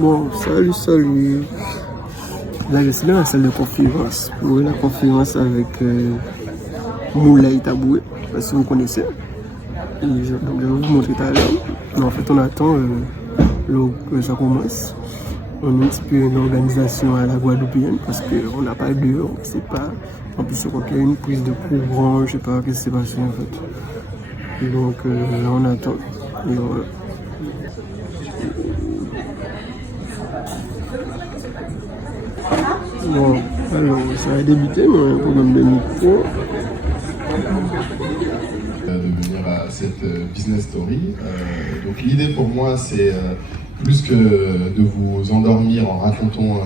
Bon, salut. Là, je suis dans la salle de conférence. Pour la conférence avec Moulay Taboué, je ne sais pas si vous connaissez. Donc, je vais vous montrer tout à l'heure. Mais en fait, on attend que ça commence. On est un petit peu une organisation à la Guadeloupéenne parce qu'on n'a pas d'heure, on ne sait pas. En plus, je crois qu'il y a une prise de courant, je ne sais pas ce qui s'est passé en fait. Et donc, là, on attend. Et voilà. Bon, alors ça va débuter, mais un problème de micro. De venir à cette business story. Donc l'idée pour moi, c'est plus que de vous endormir en racontant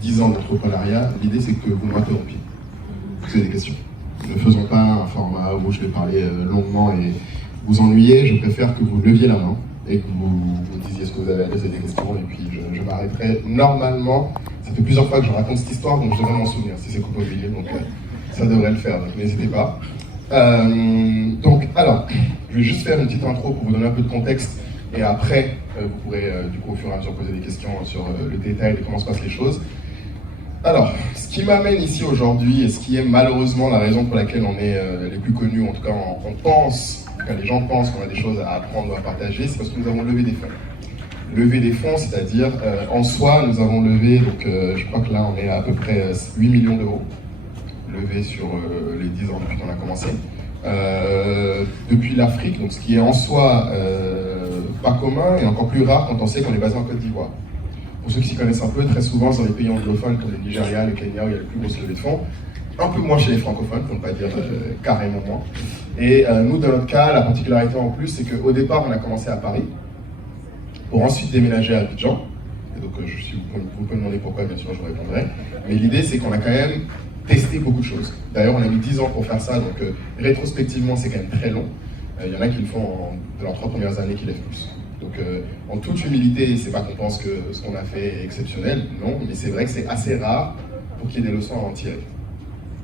10 ans d'entrepreneuriat, l'idée c'est que vous m'interrompiez. Vous avez des questions. Ne faisons pas un format où je vais parler longuement et vous ennuyer. Je préfère que vous leviez la main et que vous disiez ce que vous avez à poser des questions, et puis je m'arrêterai. Normalement, ça fait plusieurs fois que je raconte cette histoire, donc je devrais m'en souvenir si c'est coprobilier, donc ça devrait le faire, donc n'hésitez pas. Donc, alors, je vais juste faire une petite intro pour vous donner un peu de contexte, et après, vous pourrez du coup au fur et à mesure poser des questions sur le détail de comment se passent les choses. Alors, ce qui m'amène ici aujourd'hui, et ce qui est malheureusement la raison pour laquelle on est les plus connus, en tout cas on pense, en tout cas les gens pensent qu'on a des choses à apprendre ou à partager, c'est parce que nous avons levé des fonds. Lever des fonds, c'est-à-dire en soi, nous avons levé, donc je crois que là on est à peu près 8 millions d'euros levés sur les 10 ans depuis qu'on a commencé. Depuis l'Afrique, donc ce qui est en soi pas commun et encore plus rare quand on sait qu'on est basé en Côte d'Ivoire. Pour ceux qui s'y connaissent un peu, très souvent c'est dans les pays anglophones comme le Nigeria, le Kenya où il y a le plus grosse levée de fonds. Un peu moins chez les francophones, pour ne pas dire carrément moins. Et nous, dans notre cas, la particularité en plus, c'est qu'au départ, on a commencé à Paris, pour ensuite déménager à Abidjan. Et donc, vous pouvez me demander pourquoi, bien sûr, je vous répondrai. Mais l'idée, c'est qu'on a quand même testé beaucoup de choses. D'ailleurs, on a mis 10 ans pour faire ça, donc rétrospectivement, c'est quand même très long. Il y en a qui le font dans leurs 3 premières années qui lèvent plus. Donc, en toute humilité, c'est pas qu'on pense que ce qu'on a fait est exceptionnel, non, mais c'est vrai que c'est assez rare pour qu'il y ait des leçons à en tirer.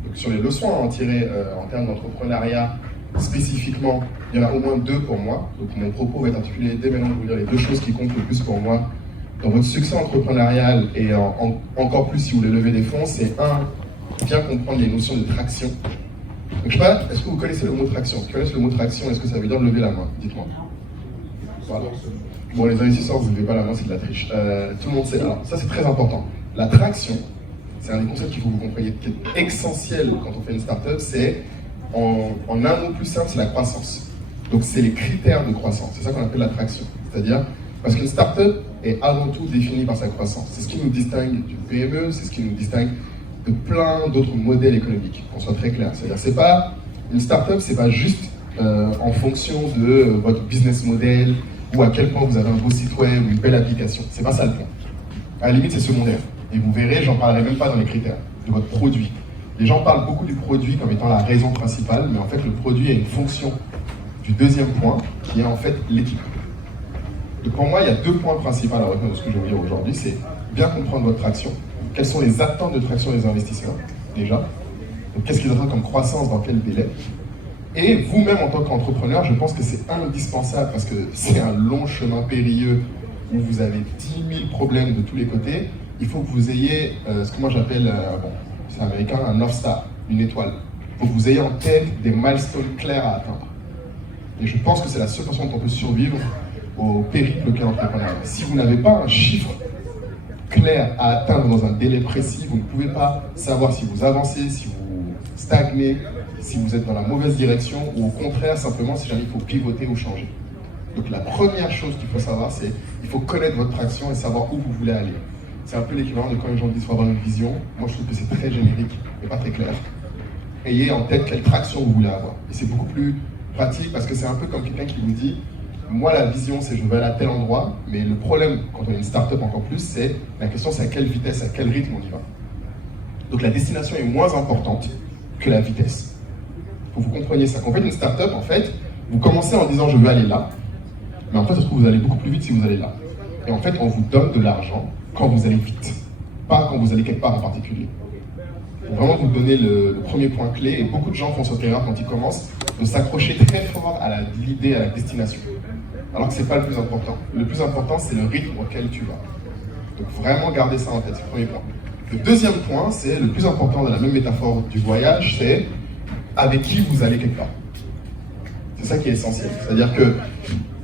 Donc, sur les leçons à en tirer en termes d'entrepreneuriat, spécifiquement, il y en a au moins 2 pour moi. Donc mon propos va être articulé dès maintenant pour vous dire les 2 choses qui comptent le plus pour moi dans votre succès entrepreneurial et encore plus si vous voulez lever des fonds. C'est 1, bien comprendre les notions de traction. Donc je sais pas, est-ce que vous connaissez le mot traction? Qui connaissent le mot traction? Est-ce que ça veut dire lever la main? Dites-moi. Voilà. Bon, les investisseurs, vous ne levez pas la main, c'est de la triche. Tout le monde sait. Alors ça c'est très important. La traction, c'est un des concepts qu'il faut que vous compreniez qui est essentiel quand on fait une startup, c'est en un mot plus simple, c'est la croissance. Donc c'est les critères de croissance, c'est ça qu'on appelle l'attraction. C'est-à-dire, parce qu'une startup est avant tout définie par sa croissance. C'est ce qui nous distingue d'une PME, c'est ce qui nous distingue de plein d'autres modèles économiques, qu'on soit très clair. C'est-à-dire, c'est pas, une startup, c'est pas juste en fonction de votre business model ou à quel point vous avez un beau site web ou une belle application. C'est pas ça le point. À la limite, c'est secondaire. Et vous verrez, j'en parlerai même pas dans les critères de votre produit. Les gens parlent beaucoup du produit comme étant la raison principale, mais en fait, le produit a une fonction du deuxième point, qui est en fait l'équipe. Donc pour moi, il y a 2 points principaux à retenir de ce que je vais vous dire aujourd'hui. C'est bien comprendre votre traction. Quelles sont les attentes de traction des investisseurs, déjà. Donc qu'est-ce qu'ils attendent comme croissance, dans quel délai. Et vous-même, en tant qu'entrepreneur, je pense que c'est indispensable, parce que c'est un long chemin périlleux, où vous avez 10 000 problèmes de tous les côtés. Il faut que vous ayez ce que moi j'appelle, c'est américain, un North Star, une étoile. Il faut que vous ayez en tête des milestones clairs à atteindre. Et je pense que c'est la seule façon dont on peut survivre au périple qu'est l'entrepreneuriat. Si vous n'avez pas un chiffre clair à atteindre dans un délai précis, vous ne pouvez pas savoir si vous avancez, si vous stagnez, si vous êtes dans la mauvaise direction, ou au contraire, simplement si jamais il faut pivoter ou changer. Donc la première chose qu'il faut savoir, c'est qu'il faut connaître votre traction et savoir où vous voulez aller. C'est un peu l'équivalent de quand les gens disent qu'il faut avoir une vision. Moi, je trouve que c'est très générique et pas très clair. Ayez en tête quelle traction vous voulez avoir. Et c'est beaucoup plus pratique parce que c'est un peu comme quelqu'un qui vous dit « Moi, la vision, c'est je veux aller à tel endroit. » Mais le problème, quand on est une start-up encore plus, c'est la question, c'est à quelle vitesse, à quel rythme on y va. Donc la destination est moins importante que la vitesse. Il faut que vous compreniez ça. Quand vous faites une start-up, en fait, vous commencez en disant « Je veux aller là. » Mais en fait, ça se trouve, vous allez beaucoup plus vite si vous allez là. Et en fait, on vous donne de l'argent quand vous allez vite, pas quand vous allez quelque part en particulier. Pour vraiment vous donner le premier point clé, et beaucoup de gens font cette erreur quand ils commencent, de s'accrocher très fort à l'idée, à la destination. Alors que ce n'est pas le plus important. Le plus important, c'est le rythme auquel tu vas. Donc vraiment garder ça en tête, c'est le premier point. Le deuxième point, c'est le plus important de la même métaphore du voyage, c'est avec qui vous allez quelque part. C'est ça qui est essentiel. C'est-à-dire que,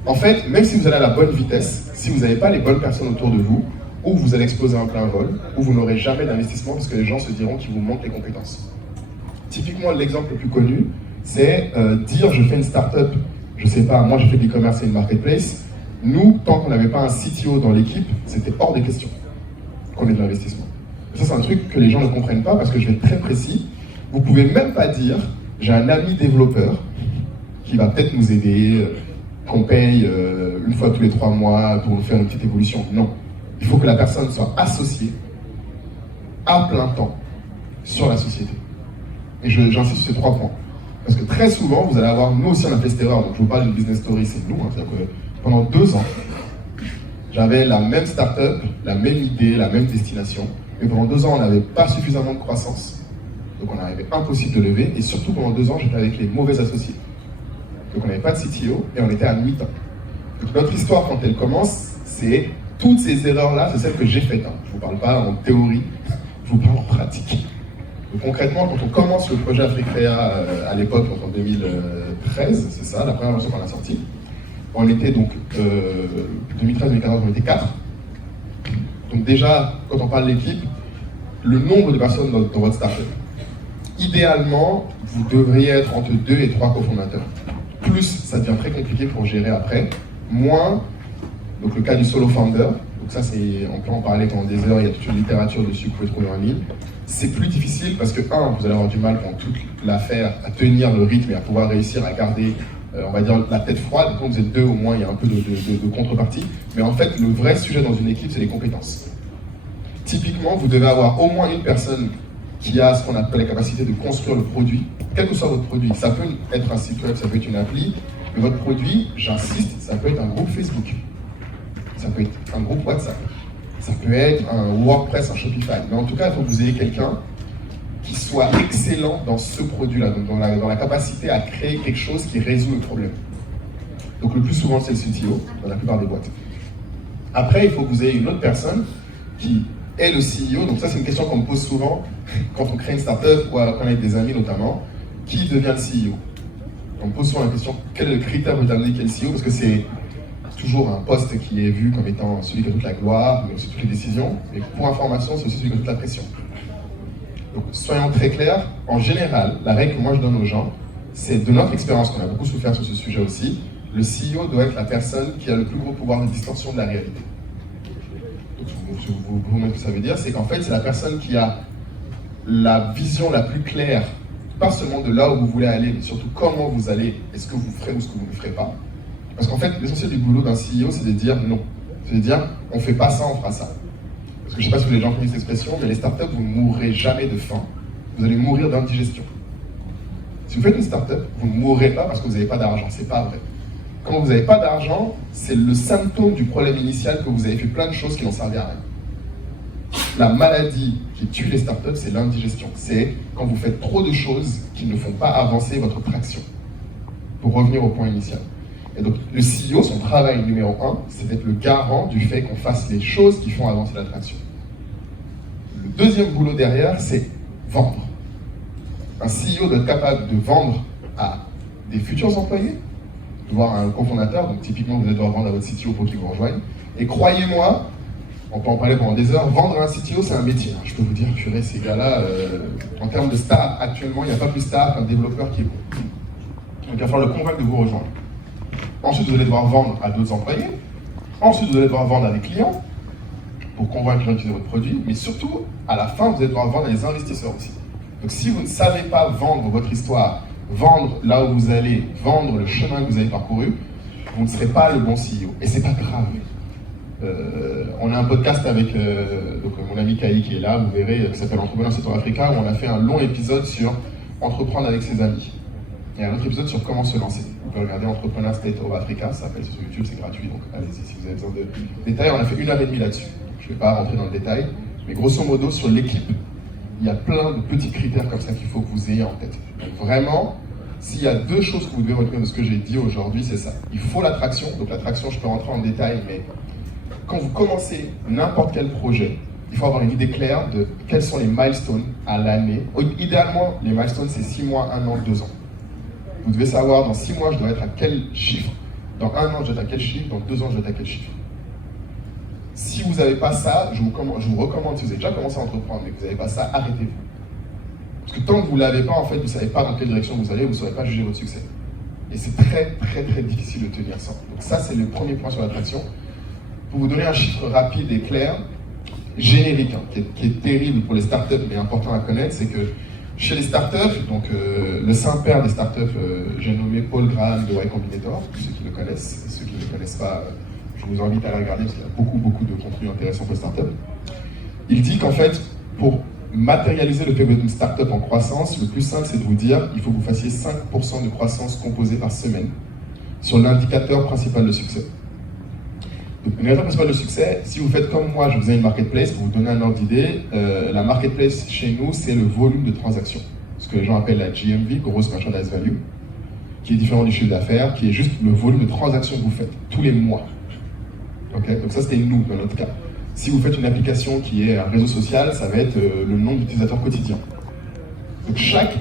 en fait, même si vous allez à la bonne vitesse, si vous n'avez pas les bonnes personnes autour de vous, ou vous allez exploser en plein vol, ou vous n'aurez jamais d'investissement parce que les gens se diront qu'il vous manque les compétences. Typiquement, l'exemple le plus connu, c'est dire je fais une start-up, je sais pas, moi je fais de l'e-commerce et une marketplace. Nous, tant qu'on n'avait pas un CTO dans l'équipe, c'était hors des questions qu'on ait de l'investissement. Ça, c'est un truc que les gens ne comprennent pas parce que je vais être très précis. Vous pouvez même pas dire j'ai un ami développeur qui va peut-être nous aider, qu'on paye une fois tous les 3 mois pour nous faire une petite évolution. Non. Il faut que la personne soit associée à plein temps sur la société. Et j'insiste sur ces 3 points. Parce que très souvent, vous allez avoir, nous aussi on a fait cette erreur, donc je vous parle d'une business story, c'est nous. C'est-à-dire que pendant 2 ans, j'avais la même startup, la même idée, la même destination. Mais pendant 2 ans, on n'avait pas suffisamment de croissance. Donc on arrivait impossible de lever. Et surtout pendant 2 ans, j'étais avec les mauvais associés. Donc on n'avait pas de CTO et on était à mi-temps. Donc notre histoire, quand elle commence, c'est toutes ces erreurs-là, c'est celles que j'ai faites. Je ne vous parle pas en théorie, je vous parle en pratique. Donc concrètement, quand on commence le projet Africrea à l'époque, en 2013, c'est ça, la première version qu'on a sortie, on était donc, 2013-2014, on était 4. Donc déjà, quand on parle de l'équipe, le nombre de personnes dans votre startup, idéalement, vous devriez être entre 2 et 3 cofondateurs. Plus, ça devient très compliqué pour gérer après. Moins, donc le cas du solo founder, donc ça on peut en parler pendant des heures, il y a toute une littérature dessus que vous pouvez trouver en ligne. C'est plus difficile parce que, vous allez avoir du mal pendant toute l'affaire à tenir le rythme et à pouvoir réussir à garder, on va dire, la tête froide. Quand vous êtes 2, au moins, il y a un peu de contrepartie. Mais en fait, le vrai sujet dans une équipe, c'est les compétences. Typiquement, vous devez avoir au moins une personne qui a ce qu'on appelle la capacité de construire le produit, quel que soit votre produit. Ça peut être un site web, ça peut être une appli, mais votre produit, j'insiste, ça peut être un groupe Facebook, ça peut être un groupe WhatsApp, ça peut être un WordPress, un Shopify. Mais en tout cas, il faut que vous ayez quelqu'un qui soit excellent dans ce produit-là, donc dans la capacité à créer quelque chose qui résout le problème. Donc le plus souvent, c'est le CTO, dans la plupart des boîtes. Après, il faut que vous ayez une autre personne qui est le CEO. Donc ça, c'est une question qu'on me pose souvent quand on crée une startup ou quand on est avec des amis notamment. Qui devient le CEO? On me pose souvent la question, quel est le critère pour déterminer qui est le CEO? Parce que c'est toujours un poste qui est vu comme étant celui qui a toute la gloire, mais aussi toutes les décisions. Mais pour information, c'est aussi celui qui a toute la pression. Donc soyons très clairs, en général, la règle que moi je donne aux gens, c'est de notre expérience, qu'on a beaucoup souffert sur ce sujet aussi, le CEO doit être la personne qui a le plus gros pouvoir de distorsion de la réalité. Vous montre ce que ça veut dire, c'est qu'en fait, c'est la personne qui a la vision la plus claire, pas seulement de là où vous voulez aller, mais surtout comment vous allez, et ce que vous ferez ou ce que vous ne ferez pas. Parce qu'en fait, l'essentiel du boulot d'un CEO, c'est de dire non. C'est de dire, on ne fait pas ça, on fera ça. Parce que je ne sais pas si les gens connaissent cette expression, mais les startups, vous ne mourrez jamais de faim. Vous allez mourir d'indigestion. Si vous faites une startup, vous ne mourrez pas parce que vous n'avez pas d'argent. C'est pas vrai. Quand vous n'avez pas d'argent, c'est le symptôme du problème initial que vous avez fait plein de choses qui n'ont servi à rien. La maladie qui tue les startups, c'est l'indigestion. C'est quand vous faites trop de choses qui ne font pas avancer votre traction. Pour revenir au point initial. Et donc, le CEO, son travail numéro 1, c'est d'être le garant du fait qu'on fasse les choses qui font avancer la traction. Le deuxième boulot derrière, c'est vendre. Un CEO doit être capable de vendre à des futurs employés, voire à un cofondateur, donc typiquement vous allez devoir vendre à votre CTO pour qu'il vous rejoigne. Et croyez-moi, on peut en parler pendant des heures, vendre à un CTO c'est un métier. Je peux vous dire, purée, ces gars-là, en termes de star, actuellement, il n'y a pas plus star qu'un développeur qui est bon. Donc il va falloir le convaincre de vous rejoindre. Ensuite, vous allez devoir vendre à d'autres employés. Ensuite, vous allez devoir vendre à des clients pour convaincre les gens d'utiliser votre produit. Mais surtout, à la fin, vous allez devoir vendre à des investisseurs aussi. Donc si vous ne savez pas vendre votre histoire, vendre là où vous allez, vendre le chemin que vous avez parcouru, vous ne serez pas le bon CEO. Et c'est pas grave. On a un podcast avec donc mon ami Kai qui est là, vous verrez, qui s'appelle Entrepreneur State of Africa, où on a fait un long épisode sur entreprendre avec ses amis. Et un autre épisode sur comment se lancer. Vous pouvez regarder Entrepreneur State of Africa, ça s'appelle sur YouTube, c'est gratuit, donc allez-y si vous avez besoin de détails. On a fait 1h30 là-dessus. Je ne vais pas rentrer dans le détail, mais grosso modo, sur l'équipe, il y a plein de petits critères comme ça qu'il faut que vous ayez en tête. Donc vraiment, s'il y a 2 choses que vous devez retenir de ce que j'ai dit aujourd'hui, c'est ça. Il faut l'attraction. Donc l'attraction, je peux rentrer en détail, mais quand vous commencez n'importe quel projet, il faut avoir une idée claire de quels sont les milestones à l'année. Idéalement, les milestones, c'est 6 mois, 1 an, 2 ans. Vous devez savoir, dans 6 mois, je dois être à quel chiffre. Dans 1 an, je dois être à quel chiffre. Dans 2 ans, je dois être à quel chiffre. Si vous n'avez pas ça, je vous recommande, si vous avez déjà commencé à entreprendre, mais que vous n'avez pas ça, arrêtez-vous. Parce que tant que vous ne l'avez pas, en fait, vous ne savez pas dans quelle direction vous allez, vous ne saurez pas juger votre succès. Et c'est très, très, très difficile de tenir ça. Donc ça, c'est le premier point sur l'attraction. Pour vous donner un chiffre rapide et clair, générique, hein, qui est terrible pour les startups, mais important à connaître, c'est que chez les startups, donc le saint-père des startups, j'ai nommé Paul Graham de Y Combinator, ceux qui le connaissent, et ceux qui ne le connaissent pas, je vous invite à la regarder parce qu'il y a beaucoup de contenu intéressant pour les startups. Il dit qu'en fait, pour matérialiser le fait que vous êtes une startup en croissance, le plus simple, c'est de vous dire il faut que vous fassiez 5% de croissance composée par semaine sur l'indicateur principal de succès. Donc, l'indicateur principal de succès, si vous faites comme moi, je faisais une marketplace, pour vous donner un ordre d'idée, la marketplace chez nous, c'est le volume de transactions, ce que les gens appellent la GMV, Gross Merchandise Value, qui est différent du chiffre d'affaires, qui est juste le volume de transactions que vous faites tous les mois. Okay, donc ça, c'était nous, dans notre cas. Si vous faites une application qui est un réseau social, ça va être le nombre d'utilisateurs quotidiens. Donc chaque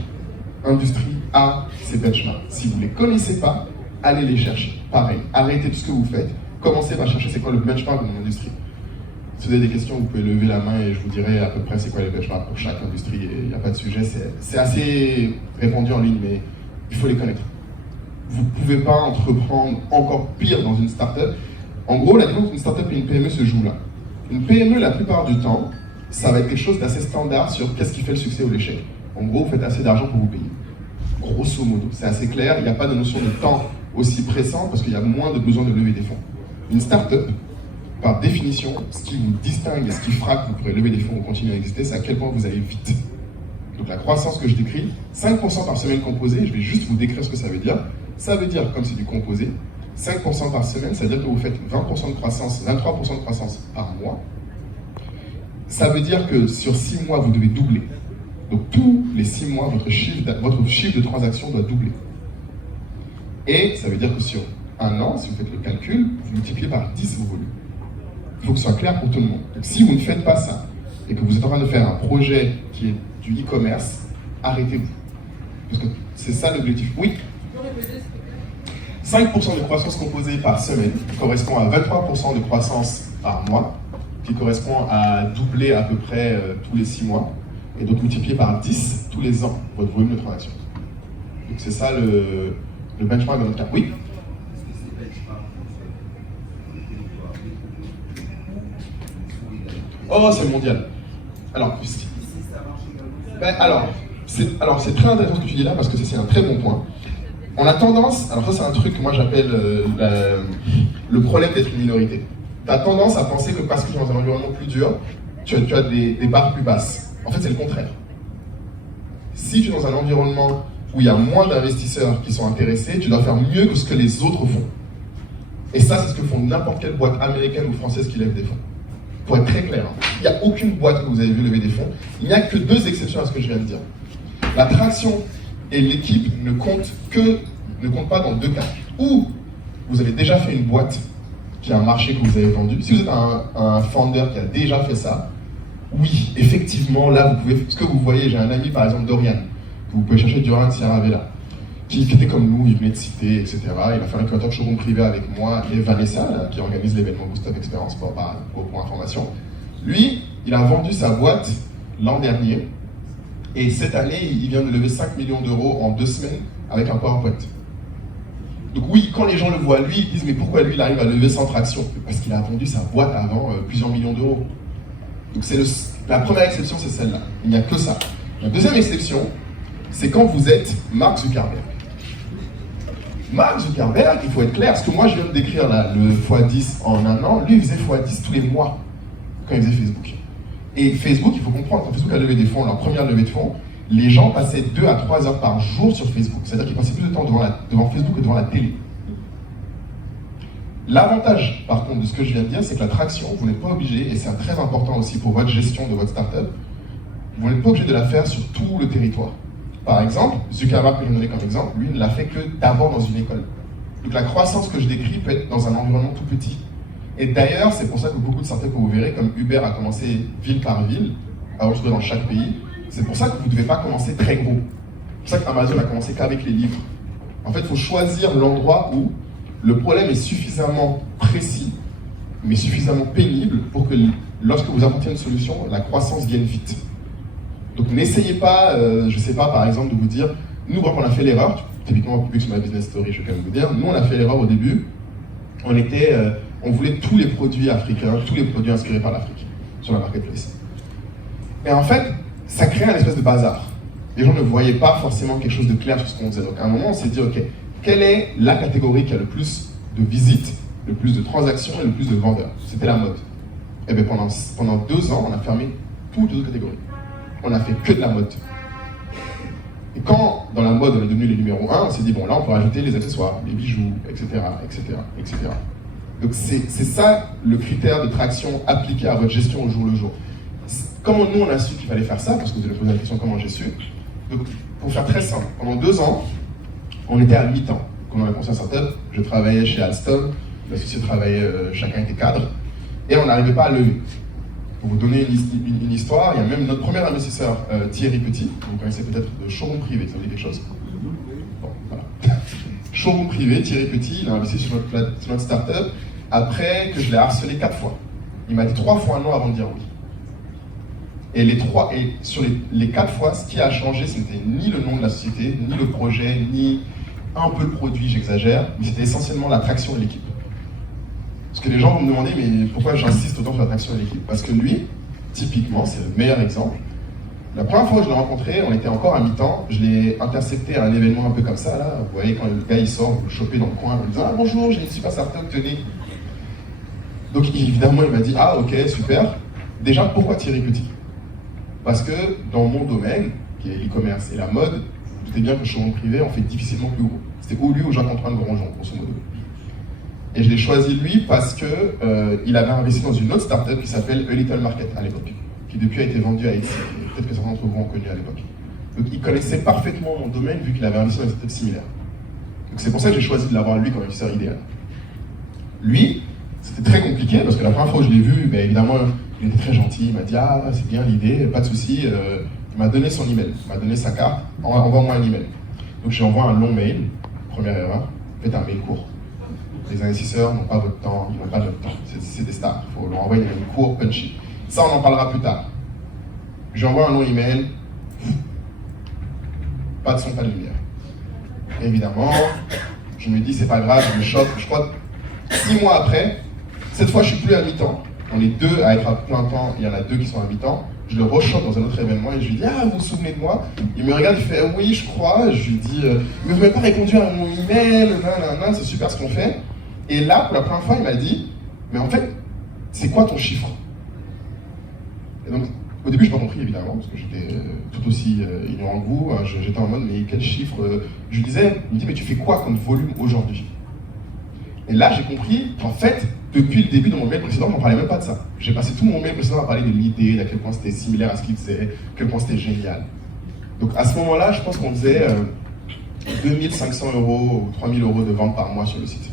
industrie a ses benchmarks. Si vous ne les connaissez pas, allez les chercher. Pareil, arrêtez tout ce que vous faites, commencez par chercher c'est quoi le benchmark de mon industrie. Si vous avez des questions, vous pouvez lever la main et je vous dirai à peu près c'est quoi les benchmarks pour chaque industrie. Il n'y a pas de sujet, c'est assez répandu en ligne, mais il faut les connaître. Vous ne pouvez pas entreprendre encore pire dans une startup. En gros, la différence entre une startup et une PME se joue là. Une PME, la plupart du temps, ça va être quelque chose d'assez standard sur qu'est-ce qui fait le succès ou l'échec. En gros, vous faites assez d'argent pour vous payer. Grosso modo, c'est assez clair, il n'y a pas de notion de temps aussi pressant parce qu'il y a moins de besoin de lever des fonds. Une start-up, par définition, ce qui vous distingue et ce qui fera que vous pourrez lever des fonds ou continuer à exister, c'est à quel point vous allez vite. Donc la croissance que je décris, 5% par semaine composée, je vais juste vous décrire ce que ça veut dire. Ça veut dire, comme c'est du composé, 5% par semaine, ça veut dire que vous faites 20% de croissance, 23% de croissance par mois. Ça veut dire que sur 6 mois, vous devez doubler. Donc tous les 6 mois, votre chiffre de transaction doit doubler. Et ça veut dire que sur 1 an, si vous faites le calcul, vous multipliez par 10 vos volumes. Il faut que ce soit clair pour tout le monde. Donc si vous ne faites pas ça, et que vous êtes en train de faire un projet qui est du e-commerce, arrêtez-vous. Parce que c'est ça l'objectif. Oui. 5% de croissance composée par semaine correspond à 23% de croissance par mois, qui correspond à doubler à peu près tous les 6 mois, et donc multiplier par 10 tous les ans votre volume de transaction. Donc c'est ça le benchmark dans notre cas. Oui. Oh, c'est mondial. Alors, c'est très intéressant ce que tu dis là, parce que c'est un très bon point. On a tendance, alors ça c'est un truc que moi j'appelle le problème d'être une minorité. Tu as tendance à penser que parce que tu es dans un environnement plus dur, tu as des barres plus basses. En fait c'est le contraire. Si tu es dans un environnement où il y a moins d'investisseurs qui sont intéressés, tu dois faire mieux que ce que les autres font. Et ça c'est ce que font n'importe quelle boîte américaine ou française qui lève des fonds. Pour être très clair, il n'y a aucune boîte que vous avez vu lever des fonds. Il n'y a que 2 exceptions à ce que je viens de dire. La traction et l'équipe ne comptent pas dans 2 cas. Ou vous avez déjà fait une boîte qui a un marché que vous avez vendu. Si vous êtes un founder qui a déjà fait ça, oui, effectivement, là, vous pouvez. Ce que vous voyez, j'ai un ami, par exemple, Dorian, que vous pouvez chercher Dorian Sierra-Vela, qui était comme nous, il venait de citer, etc. Il a fait un incubateur de showroom privé avec moi et Vanessa, là, qui organise l'événement Boost Up Experience pour information. Lui, il a vendu sa boîte l'an dernier. Et cette année, il vient de lever 5 millions d'euros en 2 semaines avec un PowerPoint. Donc oui, quand les gens le voient, lui, ils disent « Mais pourquoi lui, il arrive à lever sans traction ?» Parce qu'il a vendu sa boîte avant plusieurs millions d'euros. Donc la première exception, c'est celle-là. Il n'y a que ça. La deuxième exception, c'est quand vous êtes Mark Zuckerberg. Mark Zuckerberg, il faut être clair, ce que moi je viens de décrire là, le x10 en 1 an, lui, il faisait x10 tous les mois quand il faisait Facebook. Et Facebook, il faut comprendre, quand Facebook a levé des fonds, leur première levée de fonds, les gens passaient 2 à 3 heures par jour sur Facebook. C'est-à-dire qu'ils passaient plus de temps devant Facebook que devant la télé. L'avantage, par contre, de ce que je viens de dire, c'est que la traction, vous n'êtes pas obligé, et c'est très important aussi pour votre gestion de votre startup, vous n'êtes pas obligé de la faire sur tout le territoire. Par exemple, Zuckerberg, que je donné comme exemple, lui ne l'a fait que d'abord dans une école. Donc la croissance que je décris peut être dans un environnement tout petit. Et d'ailleurs, c'est pour ça que beaucoup de startups que vous verrez, comme Uber a commencé ville par ville, à retrouver dans chaque pays, c'est pour ça que vous ne devez pas commencer très gros. C'est pour ça qu'Amazon a commencé qu'avec les livres. En fait, il faut choisir l'endroit où le problème est suffisamment précis, mais suffisamment pénible pour que lorsque vous apportez une solution, la croissance vienne vite. Donc n'essayez pas, je ne sais pas, par exemple, de vous dire, nous, quand on a fait l'erreur, typiquement, vu que c'est ma business story, je vais quand même vous dire, nous, on a fait l'erreur au début, on voulait tous les produits africains, tous les produits inspirés par l'Afrique, sur la marketplace. Et en fait, ça crée un espèce de bazar. Les gens ne voyaient pas forcément quelque chose de clair sur ce qu'on faisait. Donc à un moment, on s'est dit, ok, quelle est la catégorie qui a le plus de visites, le plus de transactions et le plus de vendeurs? C'était la mode. Et bien pendant 2 ans, on a fermé toutes les autres catégories. On a fait que de la mode. Et quand, dans la mode, on est devenu les numéros 1, on s'est dit, bon, là, on peut rajouter les accessoires, les bijoux, etc., etc., etc. Donc c'est ça le critère de traction appliqué à votre gestion au jour le jour. Comment nous, on a su qu'il fallait faire ça, parce que vous allez poser la question comment j'ai su. Donc, pour faire très simple, pendant 2 ans, on était à mi-temps. Quand on a commencé à startup, je travaillais chez Alstom, l'associé travaillait, chacun était cadre, et on n'arrivait pas à lever. Pour vous donner une histoire, il y a même notre premier investisseur, Thierry Petit, que vous connaissez peut-être de Showroom Privé, ça vous dit quelque chose? Bon, voilà. Showroom Privé, Thierry Petit, il a investi sur notre startup après que je l'ai harcelé 4 fois. Il m'a dit 3 fois non avant de dire oui. Et sur les 4 fois, ce qui a changé, ce n'était ni le nom de la société, ni le projet, ni un peu le produit, j'exagère, mais c'était essentiellement l'attraction de l'équipe. Parce que les gens vont me demander, mais pourquoi j'insiste autant sur l'attraction de l'équipe? Parce que lui, typiquement, c'est le meilleur exemple. La première fois que je l'ai rencontré, on était encore à mi-temps, je l'ai intercepté à un événement un peu comme ça, là. Vous voyez, quand le gars il sort, vous le chopez dans le coin, vous lui dites « Ah bonjour, j'ai une super startup, tenez ». Donc évidemment, il m'a dit « Ah ok, super ». Déjà, pourquoi Thierry Petit? Parce que dans mon domaine, qui est l'e-commerce et la mode, vous doutez bien que Showroom Privé, on fait difficilement plus gros. C'était ou lui ou Jacques-Antoine Gronjon, grosso modo. Et je l'ai choisi lui parce que il avait investi dans une autre startup qui s'appelle A Little Market à l'époque, qui depuis a été vendue à Etsy. Peut-être que certains d'entre vous ont connu à l'époque. Donc il connaissait parfaitement mon domaine vu qu'il avait investi dans une startup similaire. Donc c'est pour ça que j'ai choisi de l'avoir lui comme investisseur idéal. Lui, c'était très compliqué parce que la première fois où je l'ai vu, ben, évidemment, il était très gentil. Il m'a dit ah c'est bien l'idée, pas de souci. Il m'a donné son email, il m'a donné sa carte. Envoie-moi un email. Donc j'ai envoyé un long mail. Première erreur, faites un mail court. Les investisseurs n'ont pas votre temps, ils n'ont pas notre temps. C'est des stars. Il faut leur envoyer des mails courts, punchy. Ça, on en parlera plus tard. J'envoie un long email. Pas de son, pas de lumière. Évidemment, je me dis, c'est pas grave, je me choque. Je crois que 6 mois après, cette fois, je suis plus à mi-temps. On est 2 à être à plein temps, il y en a 2 qui sont à mi-temps. Je le rechoque dans un autre événement et je lui dis ah vous vous souvenez de moi? Il me regarde, il fait oui je crois. Je lui dis mais vous m'avez pas répondu à mon email, nanana, c'est super ce qu'on fait. Et là pour la première fois il m'a dit mais en fait c'est quoi ton chiffre? Et donc au début je n'ai pas compris évidemment parce que j'étais tout aussi ignorant que vous. J'étais en mode mais quel chiffre? Je lui disais, il me dit mais tu fais quoi comme volume aujourd'hui? Et là j'ai compris qu'en fait depuis le début de mon mail précédent, on ne parlait même pas de ça. J'ai passé tout mon mail précédent à parler de l'idée, à quel point c'était similaire à ce qu'il faisait, à quel point c'était génial. Donc à ce moment-là, je pense qu'on faisait 2500 € ou 3000 € de vente par mois sur le site.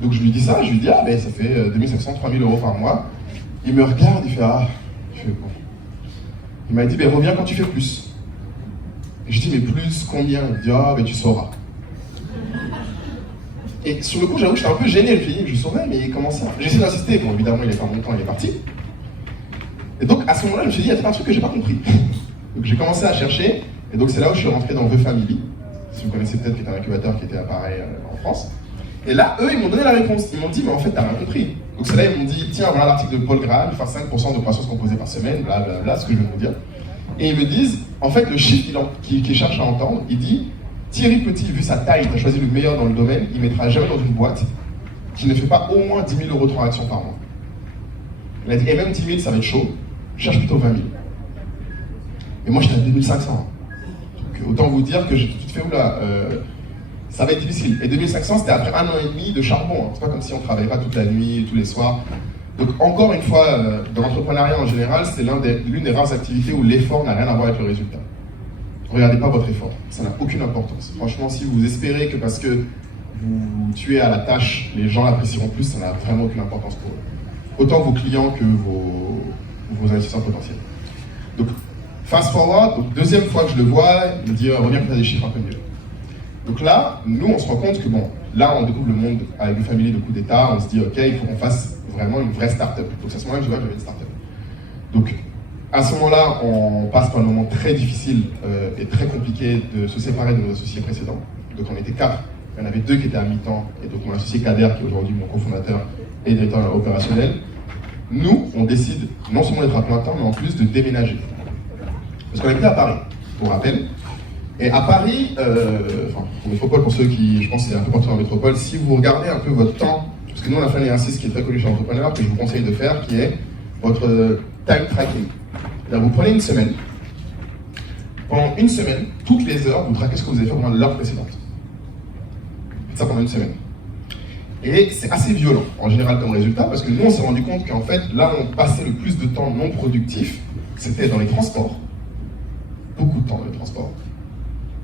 Donc je lui dis ça, je lui dis ah ben ça fait 2500, 3000 € par mois. Il me regarde, il fait ah, je fais bon. Il m'a dit ben reviens quand tu fais plus. Et je dis mais plus combien? Il me dit ah ben tu sauras. Et sur le coup, j'avoue que j'étais un peu gêné, je saurais, mais comment ça? J'essaie d'insister, bon évidemment il est pas mon temps, il est parti. Et donc à ce moment-là, je me suis dit, il y a un truc que j'ai pas compris. Donc j'ai commencé à chercher, et donc c'est là où je suis rentré dans The Family, si vous connaissez peut-être, qui est un incubateur qui était à Paris en France. Et là, eux, ils m'ont donné la réponse, ils m'ont dit, mais en fait, t'as rien compris. Donc c'est là, ils m'ont dit, tiens, voilà l'article de Paul Graham, il fait 5% de croissance composée par semaine, blablabla, ce que je vais vous dire. Et ils me disent, en fait, le chiffre qu'il cherche à entendre, il dit, Thierry Petit, vu sa taille, il a choisi le meilleur dans le domaine, il ne mettra jamais dans une boîte qui ne fait pas au moins 10 000 € de transaction par mois. Il a dit, et même 10 000, ça va être chaud, je cherche plutôt 20 000. Et moi, j'étais à 2500. Donc, autant vous dire que j'ai tout de suite fait, oula, ça va être difficile. Et 2500, c'était après 1 an et demi de charbon. Hein. C'est pas comme si on ne travaillait pas toute la nuit, tous les soirs. Donc, encore une fois, dans l'entrepreneuriat en général, c'est l'une des rares activités où l'effort n'a rien à voir avec le résultat. Regardez pas votre effort, ça n'a aucune importance. Franchement, si vous espérez que parce que vous tuez à la tâche, les gens l'apprécieront plus, ça n'a vraiment aucune importance pour eux. Autant vos clients que vos investisseurs potentiels. Donc, fast forward, donc deuxième fois que je le vois, il me dit reviens pour faire des chiffres un peu mieux. Donc là, nous on se rend compte que bon, là on découvre le monde avec une famille de coups d'état, on se dit ok, il faut qu'on fasse vraiment une vraie start-up. Donc c'est à ce moment-là que je vois que j'avais une start-up. Donc à ce moment-là, on passe par un moment très difficile et très compliqué de se séparer de nos associés précédents. Donc on était 4, il y en avait 2 qui étaient à mi-temps, et donc mon associé Kader, qui est aujourd'hui mon cofondateur et directeur opérationnel, nous, on décide non seulement d'être à plein temps, mais en plus de déménager. Parce qu'on habitait à Paris, pour rappel. Et à Paris, en métropole, pour ceux qui, je pense, c'est un peu partout en métropole, si vous regardez un peu votre temps, parce que nous on a fait un exercice qui est très connu chez l'entrepreneur, que je vous conseille de faire, qui est votre time tracking. Vous prenez une semaine, pendant une semaine, toutes les heures, vous traquez ce que vous avez fait pendant l'heure précédente. Faites ça pendant une semaine. Et c'est assez violent, en général, comme résultat, parce que nous, on s'est rendu compte qu'en fait, là où on passait le plus de temps non productif, c'était dans les transports. Beaucoup de temps dans les transports.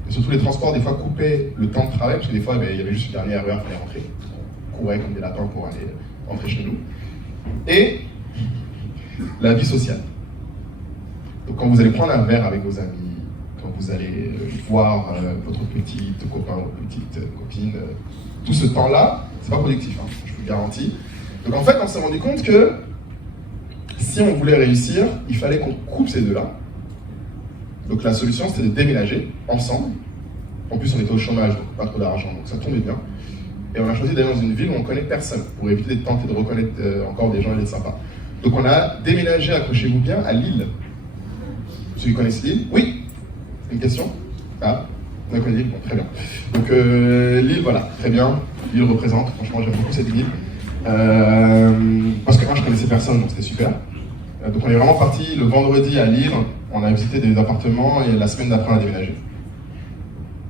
Et surtout, les transports, des fois, coupaient le temps de travail, parce que des fois, il y avait juste une dernière heure, il fallait rentrer. On courait comme des lapins pour aller rentrer chez nous. Et la vie sociale. Donc, quand vous allez prendre un verre avec vos amis, quand vous allez voir votre petite copain ou petite copine, tout ce temps-là, c'est pas productif, hein, je vous le garantis. Donc en fait, on s'est rendu compte que si on voulait réussir, il fallait qu'on coupe ces deux-là. Donc la solution, c'était de déménager ensemble. En plus, on était au chômage, donc pas trop d'argent, donc ça tombait bien. Et on a choisi d'aller dans une ville où on connaît personne, pour éviter de tenter de reconnaître encore des gens et d'être sympa. Donc on a déménagé, accrochez-vous bien, à Lille. Ceux qui connaissent Lille? Oui? Une question? Ah, on connaît Lille, bon, très bien. Donc Lille, voilà, très bien. Lille représente, franchement j'aime beaucoup cette ville. Parce que moi je connaissais personne, donc c'était super. Donc on est vraiment parti le vendredi à Lille, on a visité des appartements et la semaine d'après on a déménagé.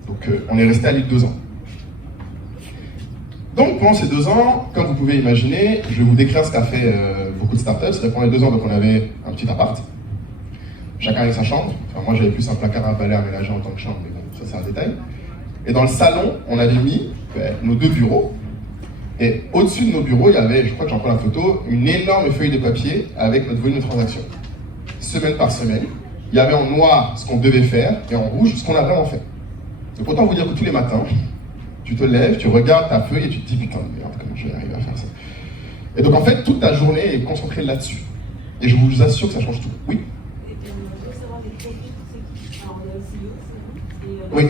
Donc on est resté à Lille 2 ans. Donc pendant ces 2 ans, comme vous pouvez imaginer, je vais vous décrire ce qu'a fait beaucoup de startups. C'est pendant les 2 ans, donc on avait un petit appart, chacun avec sa chambre. Enfin, moi j'avais plus un placard à balai aménagé en tant que chambre, mais bon, ça c'est un détail. Et dans le salon, on avait mis nos 2 bureaux. Et au-dessus de nos bureaux, il y avait, je crois que j'en prends la photo, une énorme feuille de papier avec notre volume de transaction. Semaine par semaine, il y avait en noir ce qu'on devait faire et en rouge ce qu'on a vraiment fait. Donc autant vous dire que tous les matins, tu te lèves, tu regardes ta feuille et tu te dis putain de merde, comment je vais arriver à faire ça. Et donc en fait, toute ta journée est concentrée là-dessus. Et je vous assure que ça change tout. Oui. Oui.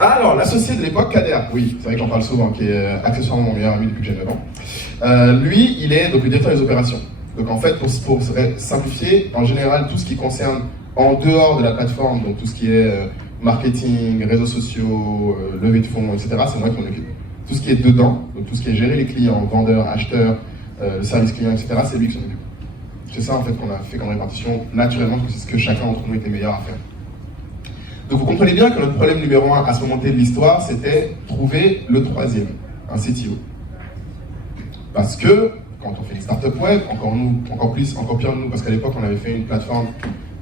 Alors, l'associé de l'époque, Kader, oui, c'est vrai que j'en parle souvent, qui est accessoirement mon meilleur ami depuis que j'ai 9 ans. Lui, il est donc le directeur des opérations. Donc en fait, pour simplifier, en général, tout ce qui concerne en dehors de la plateforme, donc tout ce qui est marketing, réseaux sociaux, levée de fonds, etc., c'est moi qui m'en occupe. Tout ce qui est dedans, donc tout ce qui est gérer les clients, vendeurs, acheteurs, le service client, etc., c'est lui qui s'en occupe. C'est ça en fait qu'on a fait comme répartition naturellement, parce que c'est ce que chacun d'entre nous était meilleur à faire. Donc vous comprenez bien que notre problème numéro 1 à ce moment-là de l'histoire, c'était trouver le troisième, un CTO. Parce que quand on fait une startup web, encore pire nous, parce qu'à l'époque on avait fait une plateforme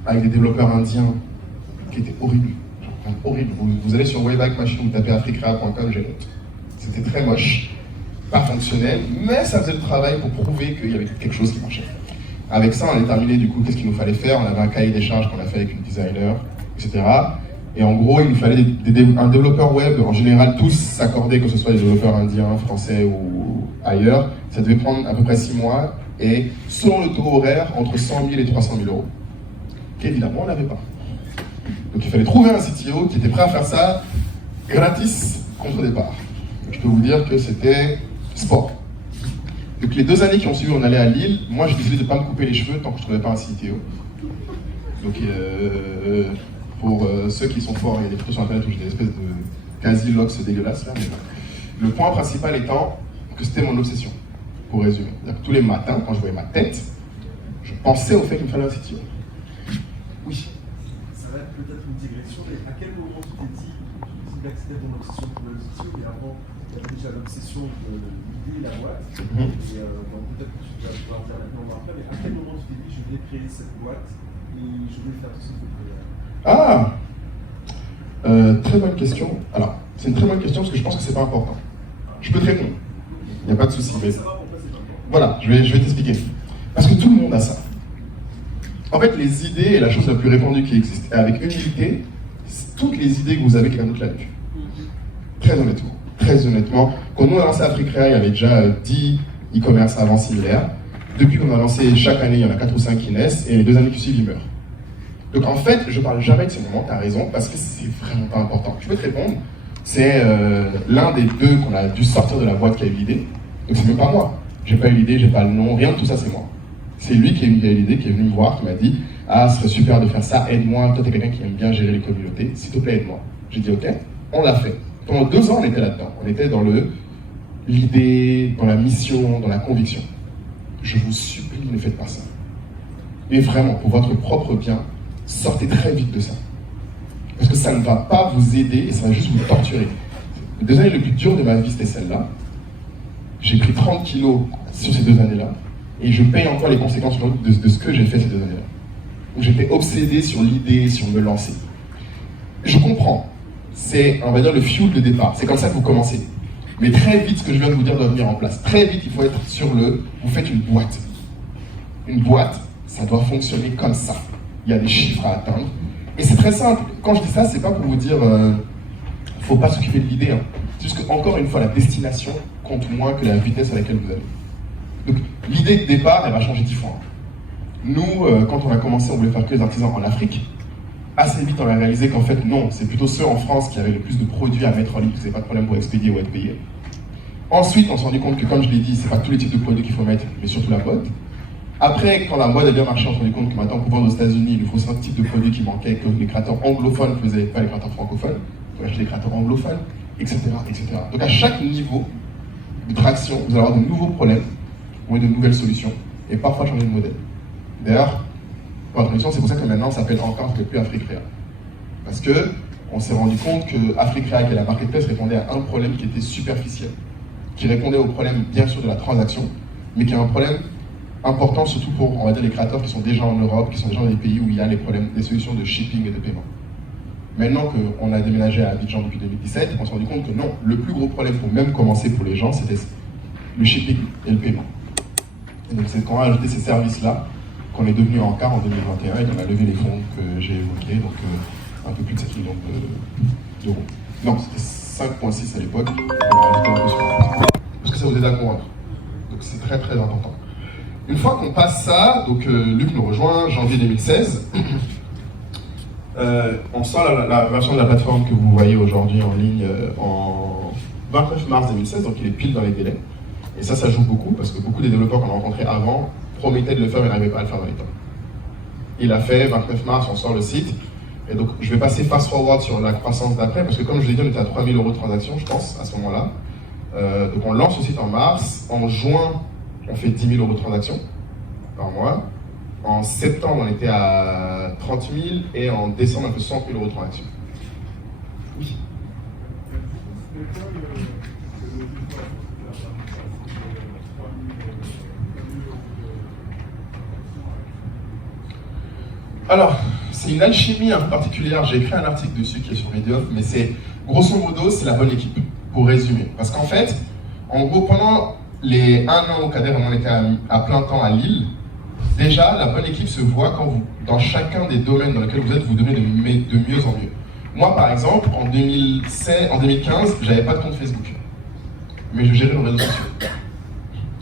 avec des développeurs indiens qui étaient horribles. Genre, horribles. Vous allez sur Wayback Machine, vous tapez africrea.com, j'ai honte. C'était très moche, pas fonctionnel, mais ça faisait le travail pour prouver qu'il y avait quelque chose qui marchait. Avec ça, on a déterminé du coup qu'est-ce qu'il nous fallait faire. On avait un cahier des charges qu'on a fait avec une designer, etc. Et en gros, il nous fallait un développeur web. En général, tous s'accordaient, que ce soit des développeurs indiens, français ou ailleurs. Ça devait prendre à peu près 6 mois. Et selon le taux horaire, entre 100 000 et 300 000 euros. Qu'évidemment, on n'avait pas. Donc il fallait trouver un CTO qui était prêt à faire ça gratis contre départ. Donc, je peux vous dire que c'était sport. Donc les 2 années qui ont suivi, on allait à Lille. Moi, j'ai décidé de ne pas me couper les cheveux tant que je ne trouvais pas un CTO. Donc pour ceux qui sont forts, il y a des photos sur internet où j'ai des espèces de quasi-locks dégueulasses là. Mais le point principal étant que c'était mon obsession, pour résumer. Tous les matins, quand je voyais ma tête, je pensais au fait qu'il me fallait un CTO. Oui. Ça va être peut-être une digression, mais à quel moment tu t'es dit d'accéder à ton obsession pour le CTO, mais avant, tu avais déjà l'obsession de l'idée, la boîte, et donc peut-être que tu vas pouvoir dire maintenant ou après, mais à quel moment tu t'es dit je voulais créer cette boîte et je voulais faire tout ce que je voulais faire? Ah, très bonne question. Alors, c'est une très bonne question parce que je pense que c'est pas important. Je peux te répondre. Il n'y a pas de souci. Mais... Voilà, je vais t'expliquer. Parce que tout le monde a ça. En fait, les idées est la chose la plus répandue qui existe. Et avec humilité, toutes les idées que vous avez, quelqu'un d'autre l'a eu. Très honnêtement, quand nous on a lancé Africrea, il y avait déjà 10 e-commerce avant similaires. Depuis qu'on a lancé, chaque année, il y en a 4 ou 5 qui naissent, et les 2 années qui suivent, ils meurent. Donc en fait, je parle jamais de ce moment, tu as raison, parce que c'est vraiment pas important. Je peux te répondre, c'est l'un des deux qu'on a dû sortir de la boîte qui a eu l'idée. Donc c'est même pas moi. J'ai pas eu l'idée, j'ai pas le nom, rien de tout ça, c'est moi. C'est lui qui a eu l'idée, qui est venu me voir, qui m'a dit « Ah, ce serait super de faire ça, aide-moi, toi t'es quelqu'un qui aime bien gérer les communautés, s'il te plaît, aide-moi. » J'ai dit « Ok », on l'a fait. Pendant 2 ans, on était là-dedans. On était dans l'idée, dans la mission, dans la conviction. Je vous supplie, ne faites pas ça. Et vraiment, pour votre propre bien, sortez très vite de ça. Parce que ça ne va pas vous aider et ça va juste vous torturer. Les 2 années les plus dures de ma vie, c'était celle-là. J'ai pris 30 kilos sur ces 2 années-là. Et je paye encore les conséquences de ce que j'ai fait ces 2 années-là. Donc j'étais obsédé sur l'idée, sur me lancer. Je comprends. C'est, on va dire, le fuel de départ. C'est comme ça que vous commencez. Mais très vite, ce que je viens de vous dire doit venir en place. Très vite, il faut être sur vous faites une boîte. Une boîte, ça doit fonctionner comme ça. Il y a des chiffres à atteindre. Et c'est très simple. Quand je dis ça, c'est pas pour vous dire, faut pas s'occuper de l'idée. Hein. C'est juste qu'encore une fois, la destination compte moins que la vitesse à laquelle vous allez. Donc, l'idée de départ, elle va changer 10 fois. Nous, quand on a commencé, on voulait faire que les artisans en Afrique. Assez vite, on a réalisé qu'en fait, non, c'est plutôt ceux en France qui avaient le plus de produits à mettre en ligne, que c'est pas de problème pour expédier ou être payé. Ensuite, on s'est rendu compte que, comme je l'ai dit, c'est pas tous les types de produits qu'il faut mettre, mais surtout la mode. Après, quand la mode a bien marché, on s'est rendu compte que maintenant, pour vendre aux États-Unis, il nous faut 5 types de produits qui manquaient, que les créateurs anglophones ne faisaient pas les créateurs francophones. On a acheté les créateurs anglophones, etc., etc. Donc, à chaque niveau de traction, vous allez avoir de nouveaux problèmes, ou de nouvelles solutions, et parfois changer de modèle. D'ailleurs, pour la traduction, c'est pour ça que maintenant, ça s'appelle encore plus Africrea. Parce que on s'est rendu compte que Africrea, qui est la marketplace, répondait à un problème qui était superficiel, qui répondait au problème, bien sûr, de la transaction, mais qui est un problème important, surtout pour, on va dire, les créateurs qui sont déjà en Europe, qui sont déjà dans des pays où il y a les problèmes, des solutions de shipping et de paiement. Maintenant qu'on a déménagé à Abidjan depuis 2017, on s'est rendu compte que non, le plus gros problème pour même commencer pour les gens, c'était le shipping et le paiement. Et donc c'est quand on a ajouté ces services-là qu'on est devenu Ankar en 2021 et qu'on a levé les fonds que j'ai évoqués, donc un peu plus de 7 millions d'euros. Non, c'était 5,6 à l'époque, on a rajouté un peu sur parce que ça vous aide à convaincre. Donc c'est très très important. Une fois qu'on passe ça, donc Luc nous rejoint, janvier 2016, on sort la version de la plateforme que vous voyez aujourd'hui en ligne en 29 mars 2016, donc il est pile dans les délais. Et ça joue beaucoup, parce que beaucoup des développeurs qu'on a rencontrés avant promettaient de le faire, mais n'arrivaient pas à le faire dans les temps. Il a fait, 29 mars, on sort le site. Et donc, je vais passer fast-forward sur la croissance d'après, parce que comme je l'ai dit, on était à 3 000 € de transaction, je pense, à ce moment-là. Donc, on lance le site en mars. En juin, on fait 10 000 € de transaction par mois. En septembre, on était à 30 000. Et en décembre, on fait 100 000 € de transaction. Oui. Alors, c'est une alchimie un peu particulière. J'ai écrit un article dessus qui est sur Medium, mais c'est, grosso modo, c'est la bonne équipe, pour résumer. Parce qu'en fait, en gros, pendant les 1 an au Kader, on était à plein temps à Lille, déjà, la bonne équipe se voit quand vous, dans chacun des domaines dans lesquels vous êtes, vous devenez de mieux en mieux. Moi, par exemple, en 2015, j'avais pas de compte Facebook, mais je gérais nos réseaux sociaux.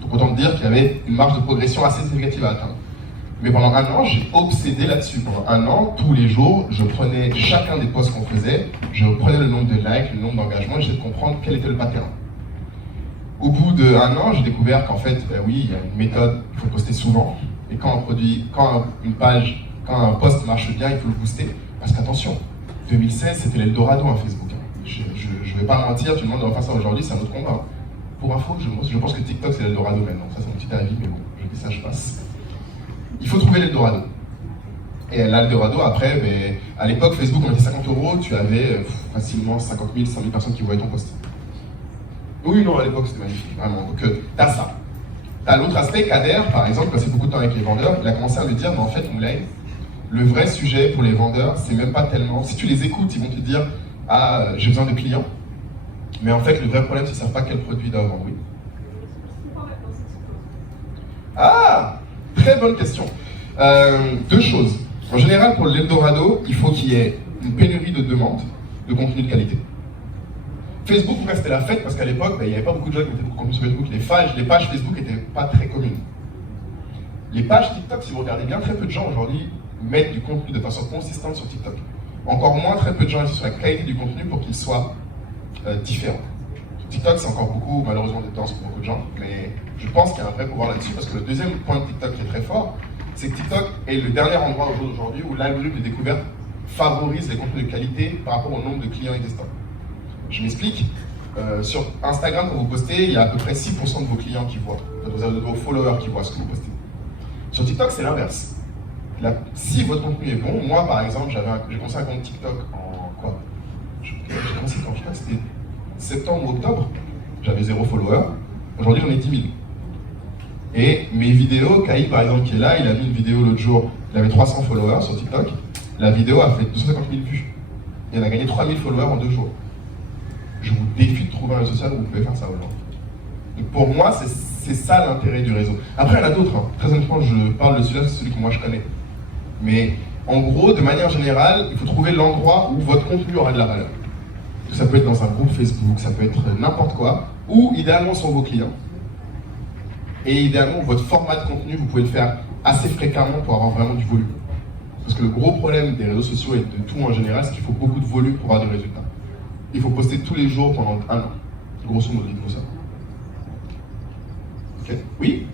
Donc autant dire qu'il y avait une marge de progression assez significative à atteindre. Mais pendant 1 an, j'ai obsédé là-dessus. Pendant 1 an, tous les jours, je prenais chacun des posts qu'on faisait, je prenais le nombre de likes, le nombre d'engagements, et j'essayais de comprendre quel était le pattern. Au bout d'1 an, j'ai découvert qu'en fait, oui, il y a une méthode, il faut poster souvent. Et quand un post marche bien, il faut le booster. Parce qu'attention, 2016, c'était l'Eldorado à Facebook. Je ne vais pas mentir, tu me demandes de refaire ça aujourd'hui, c'est un autre combat. Pour info, je pense que TikTok, c'est l'Eldorado maintenant. Ça, c'est mon petit avis, mais bon, je dis ça, je passe. Il faut trouver l'Eldorado. Et l'Eldorado, après, à l'époque, Facebook, on mettait 50 €, tu avais facilement 50 000, 100 000 personnes qui voyaient ton post. Oui, non, à l'époque, c'était magnifique, vraiment. Donc, t'as ça. T'as l'autre aspect, Kader, par exemple, passé beaucoup de temps avec les vendeurs, il a commencé à me dire, mais en fait, Moulay, le vrai sujet pour les vendeurs, c'est même pas tellement. Si tu les écoutes, ils vont te dire, ah, j'ai besoin de clients. Mais en fait, le vrai problème, c'est qu'ils ne savent pas quel produit ils doivent vendre. Oui. Ah, très bonne question. Deux choses. En général, pour l'Eldorado, il faut qu'il y ait une pénurie de demandes de contenu de qualité. Facebook, c'était la fête parce qu'à l'époque, il n'y avait pas beaucoup de gens qui mettaient beaucoup de contenu sur Facebook. Les pages Facebook n'étaient pas très communes. Les pages TikTok, si vous regardez bien, très peu de gens aujourd'hui mettent du contenu de façon consistante sur TikTok. Encore moins, très peu de gens insistent sur la qualité du contenu pour qu'il soit différent. Sur TikTok, c'est encore beaucoup, malheureusement, de temps pour beaucoup de gens, mais je pense qu'il y a un vrai pouvoir là-dessus parce que le deuxième point de TikTok qui est très fort, c'est que TikTok est le dernier endroit au jour d'aujourd'hui où l'algorithme de découverte favorise les contenus de qualité par rapport au nombre de clients existants. Je m'explique. Sur Instagram, quand vous postez, il y a à peu près 6% de vos clients qui voient, de vos followers qui voient ce que vous postez. Sur TikTok, c'est l'inverse. Si votre contenu est bon, moi par exemple, j'ai commencé un compte TikTok en quoi? J'ai commencé quand c'était septembre ou octobre. J'avais 0 follower. Aujourd'hui, j'en ai 10 000. Et mes vidéos, Kaï par exemple qui est là, il a mis une vidéo l'autre jour, il avait 300 followers sur TikTok. La vidéo a fait 250 000 vues. Et elle a gagné 3 000 followers en 2 jours. Je vous défie de trouver un réseau social où vous pouvez faire ça aujourd'hui. Donc pour moi, c'est ça l'intérêt du réseau. Après, il y en a d'autres. Très honnêtement, je parle de celui-là, c'est celui que moi je connais. Mais en gros, de manière générale, il faut trouver l'endroit où votre contenu aura de la valeur. Ça peut être dans un groupe Facebook, ça peut être n'importe quoi, ou idéalement sur vos clients. Et idéalement, votre format de contenu, vous pouvez le faire assez fréquemment pour avoir vraiment du volume. Parce que le gros problème des réseaux sociaux et de tout en général, c'est qu'il faut beaucoup de volume pour avoir des résultats. Il faut poster tous les jours pendant 1 an. Grosso modo, il faut ça. Ok. Oui?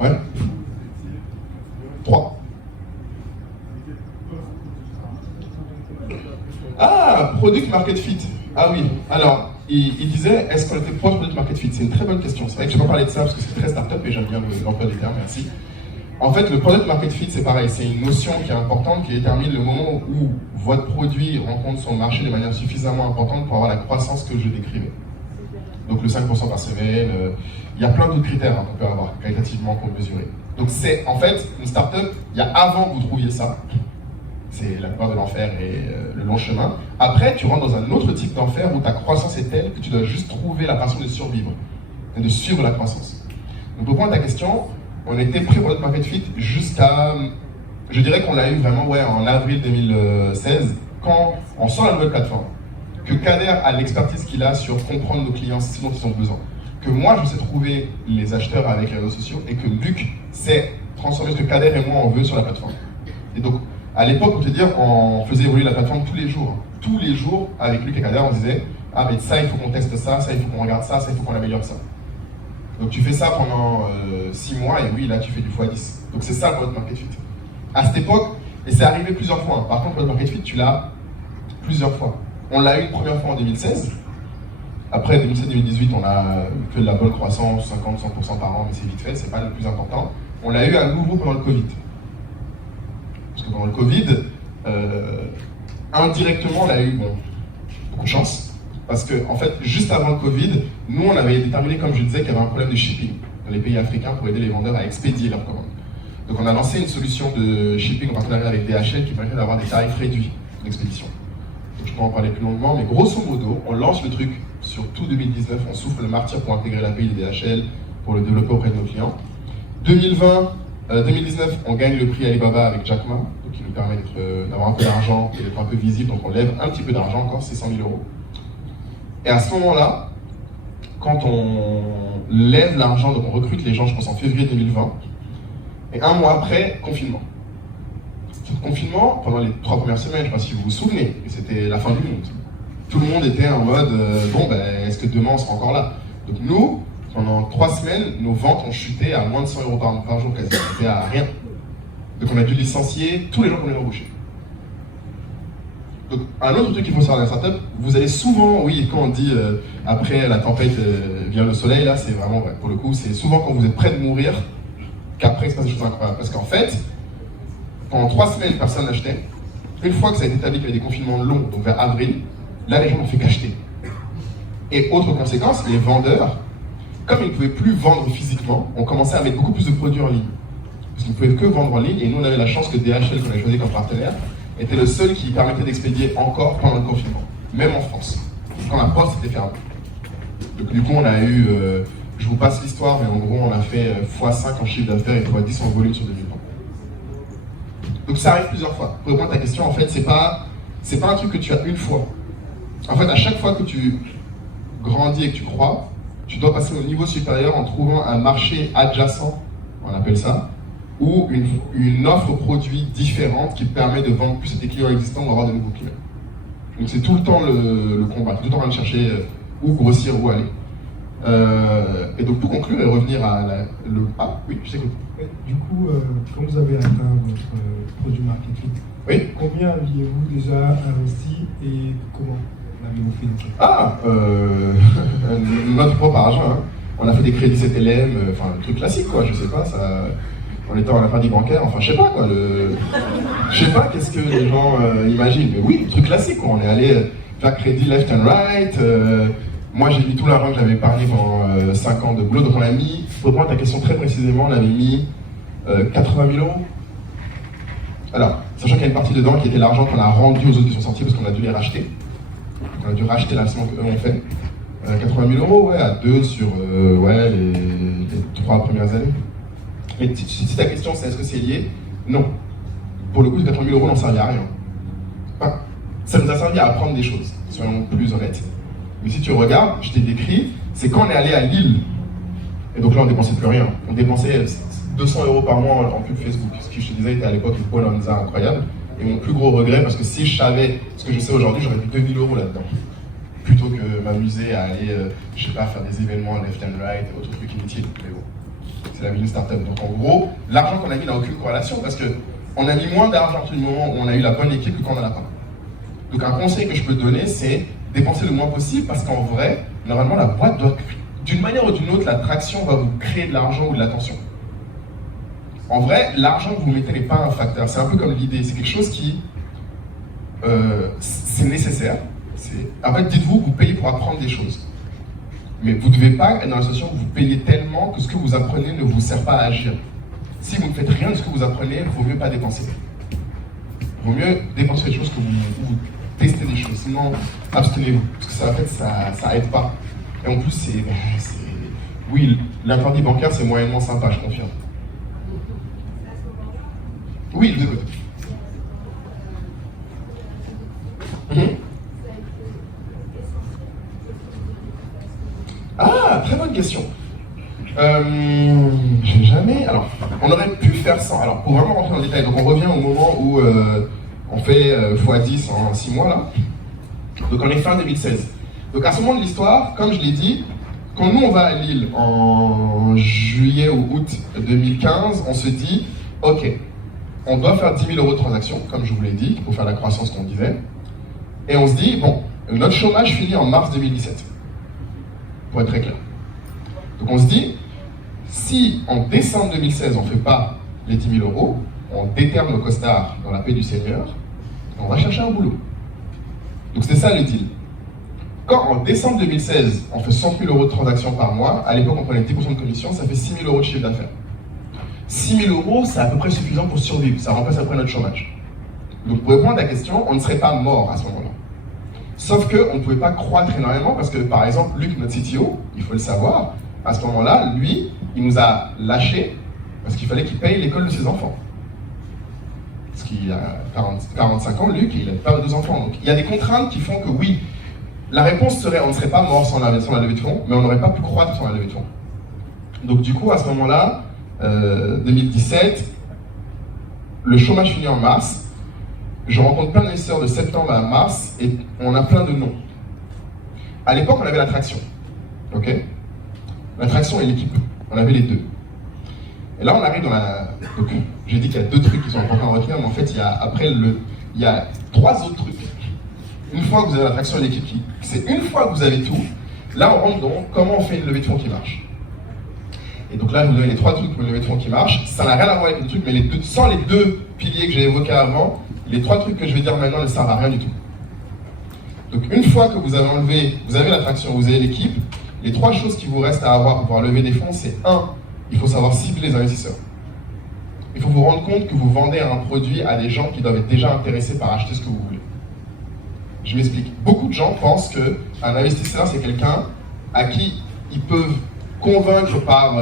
Ouais. 3. Ah, Product Market Fit. Ah oui, alors, il disait, est-ce qu'on était proche Product Market Fit? C'est une très bonne question. C'est vrai que je ne vais pas parler de ça parce que c'est très start-up et j'aime bien l'emploi des termes, merci. En fait, le Product Market Fit, c'est pareil, c'est une notion qui est importante, qui détermine le moment où votre produit rencontre son marché de manière suffisamment importante pour avoir la croissance que je décrivais. Donc le 5% par semaine, il y a plein d'autres critères qu'on peut avoir qualitativement pour le mesurer. Donc c'est en fait une startup, il y a avant que vous trouviez ça, c'est la peur de l'enfer et le long chemin. Après, tu rentres dans un autre type d'enfer où ta croissance est telle que tu dois juste trouver la façon de survivre et de suivre la croissance. Donc pour répondre à ta question, on était pré-Product Market Fit jusqu'à, je dirais qu'on l'a eu vraiment en avril 2016, quand on sort la nouvelle plateforme. Que Kader a l'expertise qu'il a sur comprendre nos clients, ce dont ils ont besoin. Que moi, je sais trouver les acheteurs avec les réseaux sociaux et que Luc sait transformer ce que Kader et moi on veut sur la plateforme. Et donc, à l'époque, pour te dire, on faisait évoluer la plateforme tous les jours. Tous les jours, avec Luc et Kader, on disait « Ah, mais ça, il faut qu'on teste ça, ça, il faut qu'on regarde ça, ça, il faut qu'on améliore ça. » Donc tu fais ça pendant 6 mois et oui, là, tu fais du x10. Donc c'est ça le Product Market Fit. À cette époque, et c'est arrivé plusieurs fois. Hein. Par contre, le Product Market Fit, tu l'as plusieurs fois. On l'a eu une première fois en 2016. Après 2017-2018, on a que de la bonne croissance, 50-100% par an, mais c'est vite fait, c'est pas le plus important. On l'a eu à nouveau pendant le Covid. Parce que pendant le Covid, indirectement, on a eu beaucoup de chance. Parce que, en fait, juste avant le Covid, nous, on avait déterminé, comme je disais, qu'il y avait un problème de shipping dans les pays africains pour aider les vendeurs à expédier leurs commandes. Donc, on a lancé une solution de shipping en partenariat avec DHL qui permet d'avoir des tarifs réduits d'expédition. Donc, je peux en parler plus longuement, mais grosso modo, on lance le truc sur tout 2019, on souffle le martyr pour intégrer l'API de DHL, pour le développer auprès de nos clients. 2019, on gagne le prix Alibaba avec Jack Ma, donc qui nous permet d'avoir un peu d'argent et d'être un peu visible, donc on lève un petit peu d'argent encore, c'est 100 000 €. Et à ce moment-là, quand on lève l'argent, donc on recrute les gens, je pense en février 2020, et 1 mois après, confinement. Ce confinement, pendant les 3 premières semaines, je ne sais pas si vous vous souvenez, c'était la fin du monde. Tout le monde était en mode, est-ce que demain on sera encore là? Donc nous, pendant 3 semaines, nos ventes ont chuté à moins de 100 € par jour quasi, c'était à rien. Donc on a dû licencier tous les gens qu'on avait embauchés. Donc, un autre truc qu'il faut savoir dans la startup, vous allez souvent, oui, quand on dit après la tempête vient le soleil, là c'est vraiment vrai. Pour le coup, c'est souvent quand vous êtes prêt de mourir qu'après il se passe des choses incroyables. Parce qu'en fait, pendant 3 semaines, personne n'achetait. Une fois que ça a été établi qu'il y avait des confinements longs, donc vers avril, là les gens n'ont fait qu'acheter. Et autre conséquence, les vendeurs, comme ils ne pouvaient plus vendre physiquement, ont commencé à mettre beaucoup plus de produits en ligne. Parce qu'ils ne pouvaient que vendre en ligne, et nous on avait la chance que DHL, qu'on a choisi comme partenaire, était le seul qui permettait d'expédier encore pendant le confinement, même en France, quand la poste était fermée. Donc du coup, on a eu, je vous passe l'histoire, mais en gros, on a fait x5 en chiffre d'affaires et x10 en volume sur 2020. Donc ça arrive plusieurs fois. Pour répondre à ta question, en fait, c'est pas un truc que tu as une fois. En fait, à chaque fois que tu grandis et que tu crois, tu dois passer au niveau supérieur en trouvant un marché adjacent, on appelle ça, ou une offre produit différente qui te permet de vendre plus à tes clients existants ou avoir de nouveaux clients. Donc c'est tout le temps le combat, tout le temps en train de chercher où grossir, où aller. Et donc pour conclure et revenir à Ah oui, je t'écoute. Du coup, quand vous avez atteint votre produit marketing, oui. Combien aviez-vous déjà investi et comment l'avez-vous fait? Notre propre argent. Hein. On a fait des crédits CTLM, enfin le truc classique quoi, je sais pas, ça. On était en crédit bancaire, enfin je sais pas quoi, je sais pas qu'est-ce que les gens imaginent, mais oui, le truc classique quoi, on est allé faire crédit left and right. Moi j'ai mis tout l'argent que j'avais épargné pendant 5 ans de boulot, donc on a mis, pour répondre à ta question très précisément, on avait mis 80 000 €. Alors, sachant qu'il y a une partie dedans qui était l'argent qu'on a rendu aux autres qui sont sortis parce qu'on a dû les racheter. On a dû racheter l'investissement qu'eux ont fait. 80 000 € ouais, à 2 sur les 3 premières années. Mais si ta question c'est est-ce que c'est lié? Non. Pour le coup, ces 80 000 € n'ont servi à rien. Enfin, ça nous a servi à apprendre des choses, soyons plus honnêtes. Mais si tu regardes, je t'ai décrit, c'est quand on est allé à Lille. Et donc là, on dépensait plus rien. On dépensait 200 € par mois en pub Facebook. Ce qui, je te disais, était à l'époque une bonanza incroyable. Et mon plus gros regret, parce que si je savais ce que je sais aujourd'hui, j'aurais mis 2000 € là-dedans. Plutôt que m'amuser à aller, je sais pas, faire des événements left and right, autres trucs inutiles. Mais bon, c'est la vie d'une startup. Donc en gros, l'argent qu'on a mis n'a aucune corrélation parce qu'on a mis moins d'argent du moment où on a eu la bonne équipe que quand on n'en a pas. Donc un conseil que je peux donner, c'est dépenser le moins possible parce qu'en vrai, normalement, la boîte doit, d'une manière ou d'une autre, la traction va vous créer de l'argent ou de l'attention. En vrai, l'argent que vous mettez n'est pas un facteur. C'est un peu comme l'idée. C'est quelque chose qui, c'est nécessaire. En fait, dites-vous que vous payez pour apprendre des choses. Mais vous ne devez pas être dans la situation où vous payez tellement que ce que vous apprenez ne vous sert pas à agir. Si vous ne faites rien de ce que vous apprenez, il vaut mieux pas dépenser. Il vaut mieux dépenser des choses que vous testez des choses. Sinon, abstenez-vous. Parce que ça, en fait, ça aide pas. Et en plus, oui, l'interdit bancaire, c'est moyennement sympa, je confirme. Oui, je vous écoute. Ah, très bonne question. J'ai jamais. Alors, on aurait pu faire ça. Alors, pour vraiment rentrer dans le détail, donc on revient au moment où on fait x10 en 6 mois là. Donc, on est fin 2016. Donc, à ce moment de l'histoire, comme je l'ai dit, quand nous on va à Lille en juillet ou août 2015, on se dit, ok, on doit faire 10 000 € de transactions, comme je vous l'ai dit, pour faire la croissance qu'on disait. Et on se dit, bon, notre chômage finit en mars 2017. Pour être très clair. Donc on se dit, si en décembre 2016 on ne fait pas les 10 000 €, on déterre nos costards dans la paix du Seigneur, on va chercher un boulot. Donc c'est ça le deal. Quand en décembre 2016 on fait 100 000 € de transactions par mois, à l'époque on prenait 10% de commission, ça fait 6 000 € de chiffre d'affaires. 6 000 €, c'est à peu près suffisant pour survivre, ça remplace après notre chômage. Donc pour répondre à ta question, on ne serait pas mort à ce moment-là. Sauf qu'on ne pouvait pas croître énormément parce que, par exemple, Luc, notre CTO, il faut le savoir, à ce moment-là, lui, il nous a lâchés parce qu'il fallait qu'il paye l'école de ses enfants. Parce qu'il a 45 ans, Luc, et il n'a pas 2 enfants. Donc il y a des contraintes qui font que oui, la réponse serait on ne serait pas mort sans la levée de fonds, mais on n'aurait pas pu croître sans la levée de fonds. Donc du coup, à ce moment-là, 2017, le chômage finit en mars. Je rencontre plein d'investisseurs de septembre à mars et on a plein de noms. À l'époque, on avait l'attraction. Ok? L'attraction et l'équipe. On avait les deux. Et là, on arrive dans la. Donc, j'ai dit qu'il y a 2 trucs qui sont importants à retenir, mais en fait, il y a 3 autres trucs. Une fois que vous avez l'attraction et l'équipe, c'est une fois que vous avez tout, là, on rentre dans comment on fait une levée de fonds qui marche. Et donc là, je vous donne les 3 trucs pour une levée de fonds qui marche. Ça n'a rien à voir avec les trucs, mais sans les 2 piliers que j'ai évoqués avant, les 3 trucs que je vais dire maintenant ne servent à rien du tout. Donc une fois que vous avez enlevé, vous avez l'attraction, vous avez l'équipe, les 3 choses qui vous restent à avoir pour pouvoir lever des fonds, c'est 1, il faut savoir cibler les investisseurs. il faut vous rendre compte que vous vendez un produit à des gens qui doivent être déjà intéressés par acheter ce que vous voulez. Je m'explique. Beaucoup de gens pensent qu'un investisseur, c'est quelqu'un à qui ils peuvent convaincre par,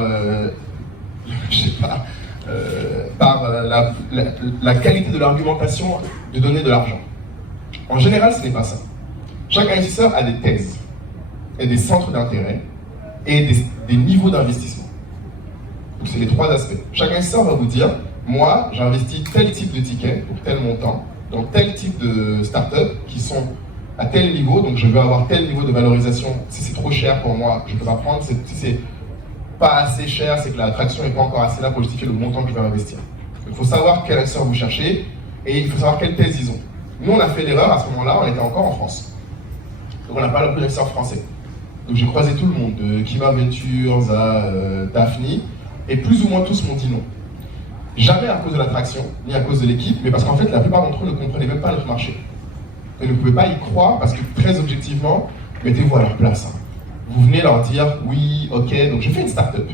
la qualité de l'argumentation de donner de l'argent. En général, ce n'est pas ça. Chaque investisseur a des thèses, et des centres d'intérêt, et des niveaux d'investissement. Donc c'est les trois aspects. Chaque investisseur va vous dire, moi, j'investis tel type de ticket pour tel montant, dans tel type de start-up qui sont à tel niveau, donc je veux avoir tel niveau de valorisation. Si c'est trop cher pour moi, je ne peux pas prendre. Si c'est pas assez cher, c'est que l'attraction n'est pas encore assez là pour justifier le montant que je vais investir. Il faut savoir quel investisseur vous cherchez et il faut savoir quelle thèse ils ont. Nous, on a fait l'erreur à ce moment-là, on était encore en France. Donc on n'a pas le d'investisseurs français. Donc j'ai croisé tout le monde, de Kiva Ventures à Daphne, et plus ou moins tous m'ont dit non. Jamais à cause de l'attraction, ni à cause de l'équipe, mais parce qu'en fait, la plupart d'entre eux ne comprenaient même pas notre marché. Et ne pouvaient pas y croire parce que, très objectivement, mettez-vous à leur place. Hein. Vous venez leur dire, oui, ok, donc je fais une start-up.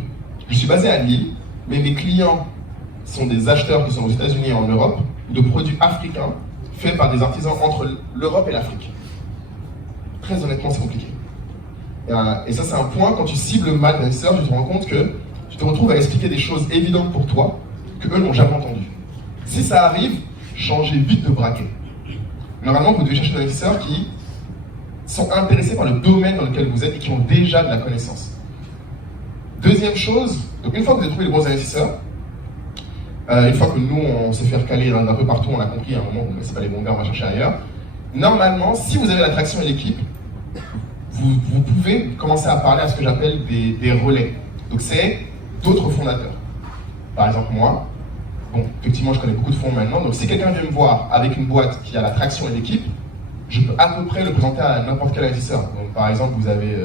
Je suis basé à Lille, mais mes clients sont des acheteurs qui sont aux États-Unis et en Europe, de produits africains, faits par des artisans entre l'Europe et l'Afrique. Très honnêtement, c'est compliqué. Et ça, c'est un point, quand tu cibles mal l'investisseur, tu te rends compte que tu te retrouves à expliquer des choses évidentes pour toi, que eux n'ont jamais entendues. Si ça arrive, changez vite de braquet. Normalement, vous devez chercher des investisseurs qui sont intéressés par le domaine dans lequel vous êtes et qui ont déjà de la connaissance. Deuxième chose, donc une fois que vous avez trouvé les bons investisseurs, une fois que nous, on s'est fait recaler d'un peu partout, on a compris à un moment, c'est pas les bons gars, on va chercher ailleurs. Normalement, si vous avez l'attraction et l'équipe, vous pouvez commencer à parler à ce que j'appelle des relais. Donc c'est d'autres fondateurs. Par exemple, moi, bon, effectivement, je connais beaucoup de fonds maintenant, donc si quelqu'un vient me voir avec une boîte qui a l'attraction et l'équipe, je peux à peu près le présenter à n'importe quel investisseur. Donc, par exemple, vous avez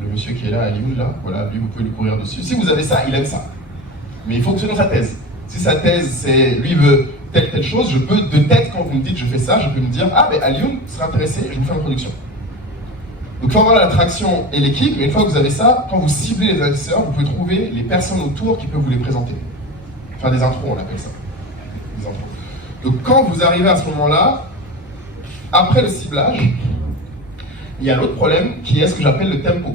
le monsieur qui est là, à Lyon, là, voilà, lui, vous pouvez lui courir dessus. Si vous avez ça, il aime ça. Mais il faut que ce soit dans sa thèse. Si sa thèse, c'est lui veut telle chose, je peux, de tête, quand vous me dites je fais ça, je peux me dire, ah, ben, à Lyon serait intéressé, je vous fais une production. Donc, il faut avoir l'attraction et l'équipe, mais une fois que vous avez ça, quand vous ciblez les investisseurs, vous pouvez trouver les personnes autour qui peuvent vous les présenter. Faire des intros, on appelle ça. Des intros. Donc, quand vous arrivez à ce moment-là, après le ciblage, il y a l'autre problème qui est ce que j'appelle le tempo.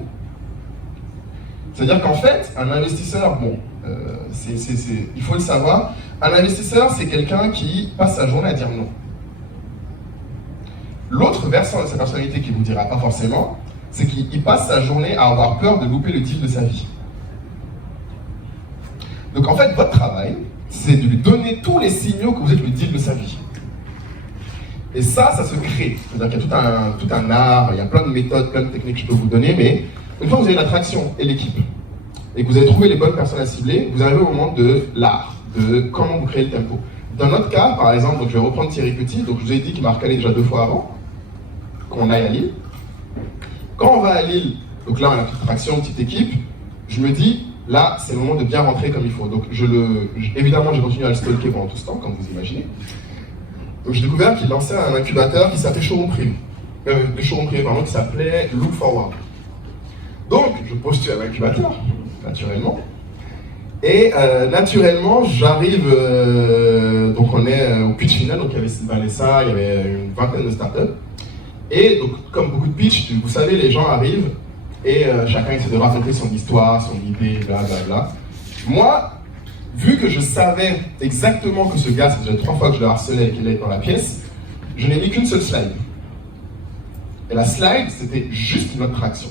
C'est-à-dire qu'en fait, un investisseur, bon, il faut le savoir, un investisseur, c'est quelqu'un qui passe sa journée à dire non. L'autre versant de sa personnalité qui ne vous dira pas forcément, c'est qu'il passe sa journée à avoir peur de louper le deal de sa vie. Donc en fait, votre travail, c'est de lui donner tous les signaux que vous êtes le deal de sa vie. Et ça se crée. C'est-à-dire qu'il y a tout un art, il y a plein de méthodes, plein de techniques que je peux vous donner, mais une fois que vous avez l'attraction et l'équipe, et que vous avez trouvé les bonnes personnes à cibler, vous arrivez au moment de l'art, de comment vous créez le tempo. Dans notre cas, par exemple, donc je vais reprendre Thierry Petit, donc je vous ai dit qu'il m'a recalé déjà 2 fois avant, qu'on aille à Lille. Quand on va à Lille, donc là on a une petite attraction, une petite équipe, je me dis, là c'est le moment de bien rentrer comme il faut. Donc évidemment j'ai continué à le stalker pendant tout ce temps, comme vous imaginez. Donc j'ai découvert qu'il lançait un incubateur qui s'appelait Showroom Privé. Le Showroom Privé, pardon, qui s'appelait Look Forward. Donc je postule à l'incubateur, naturellement. Et naturellement, j'arrive, donc on est au pitch final, donc il y avait Vanessa, il y avait une vingtaine de startups. Et donc, comme beaucoup de pitch, vous savez, les gens arrivent et chacun essaie de raconter son histoire, son idée, blablabla. Moi, vu que je savais exactement que ce gars, ça faisait 3 fois que je le harcelais et qu'il était dans la pièce, je n'ai mis qu'une seule slide. Et la slide, c'était juste notre action.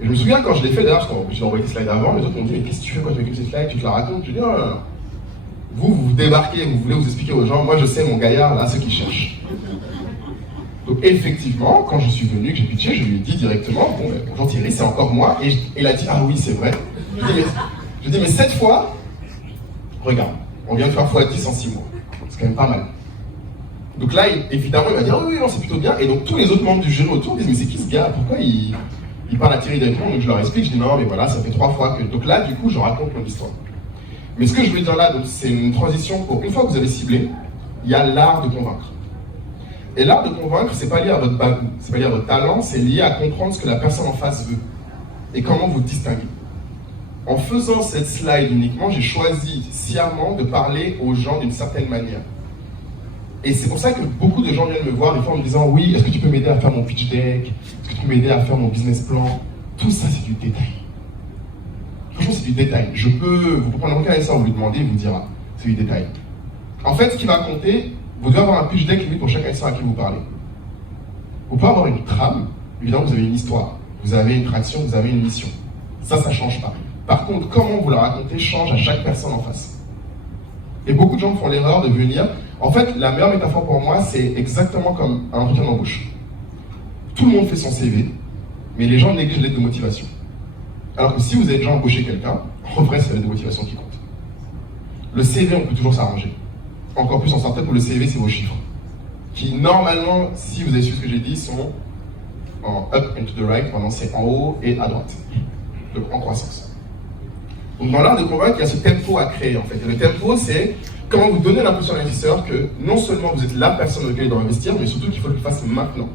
Et je me souviens quand je l'ai fait, d'ailleurs, parce que j'ai envoyé des slides avant, les autres m'ont dit, mais qu'est-ce que tu fais quand tu fais que ces slides, tu te la racontes? Je dis, non, non, non. Vous débarquez, vous voulez vous expliquer aux gens, moi je sais mon gaillard, là, ceux qui cherchent. Donc effectivement, quand je suis venu, que j'ai pitché, je lui ai dit directement, bon, bonjour Thierry, c'est encore moi, et il a dit, ah oui, c'est vrai. Je dis, mais cette fois, regarde, on vient de faire x10 en 6 mois, c'est quand même pas mal. Donc là, évidemment, il va dire, oh, oui, non, c'est plutôt bien, et donc tous les autres membres du jury autour disent, mais c'est qui ce gars, pourquoi il parle à Thierry directement? Donc je leur explique, je dis, non, mais voilà, ça fait 3 fois que... Donc là, du coup, je raconte mon histoire. Mais ce que je veux dire là, c'est une transition pour, une fois que vous avez ciblé, il y a l'art de convaincre. Et l'art de convaincre, c'est pas lié à votre bagou, c'est pas lié à votre talent, c'est lié à comprendre ce que la personne en face veut et comment vous distinguez. En faisant cette slide uniquement, j'ai choisi sciemment de parler aux gens d'une certaine manière. Et c'est pour ça que beaucoup de gens viennent me voir des fois en me disant « Oui, est-ce que tu peux m'aider à faire mon pitch deck? Est-ce que tu peux m'aider à faire mon business plan ?» Tout ça, c'est du détail. Franchement, c'est du détail. Vous pouvez prendre aucun essai, vous lui demandez, il vous dira. C'est du détail. En fait, ce qui va compter, vous devez avoir un pitch deck limite pour chaque essai à qui vous parlez. Vous pouvez avoir une trame, évidemment, vous avez une histoire, vous avez une traction, vous avez une mission. Ça ne change pas. Par contre, comment vous la racontez change à chaque personne en face. Et beaucoup de gens font l'erreur de venir. En fait, la meilleure métaphore pour moi, c'est exactement comme un entretien d'embauche. Tout le monde fait son CV, mais les gens négligent l'aide de motivation. Alors que si vous avez déjà embauché quelqu'un, en vrai, c'est l'aide de motivation qui compte. Le CV, on peut toujours s'arranger. Encore plus en startup où le CV, c'est vos chiffres. Qui, normalement, si vous avez su ce que j'ai dit, sont en up and to the right, pendant c'est en haut et à droite. Donc en croissance. Donc dans l'art de convaincre, il y a ce tempo à créer en fait. Et le tempo, c'est comment vous donnez l'impression à l'investisseur que non seulement vous êtes la personne dans laquelle il doit investir, mais surtout qu'il faut le faire maintenant.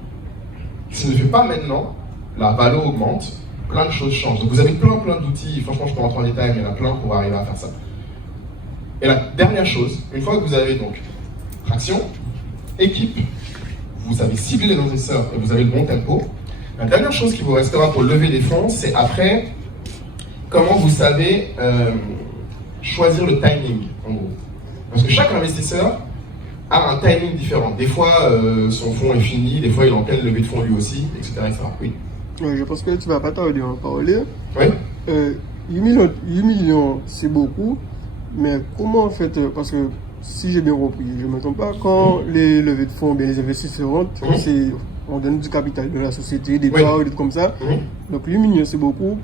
S'il ne le fait pas maintenant, la valeur augmente, plein de choses changent. Donc vous avez plein d'outils, franchement je peux rentrer en détail, mais il y en a plein pour arriver à faire ça. Et la dernière chose, une fois que vous avez donc traction, équipe, vous avez ciblé les investisseurs et vous avez le bon tempo, la dernière chose qui vous restera pour lever des fonds, c'est après comment vous savez choisir le timing, en gros. Parce que chaque investisseur a un timing différent. Des fois, son fonds est fini, des fois, il est en pleine levée de fonds lui aussi, etc. Oui. Je pense que tu ne vas pas tarder à en parler. Oui. 8 millions, c'est beaucoup, mais comment en fait, parce que si j'ai bien compris, je ne me trompe pas, quand les levées de fonds, bien les investisseurs rentrent, on donne du capital de la société, des parts, des trucs comme ça. Donc 8 millions, c'est beaucoup.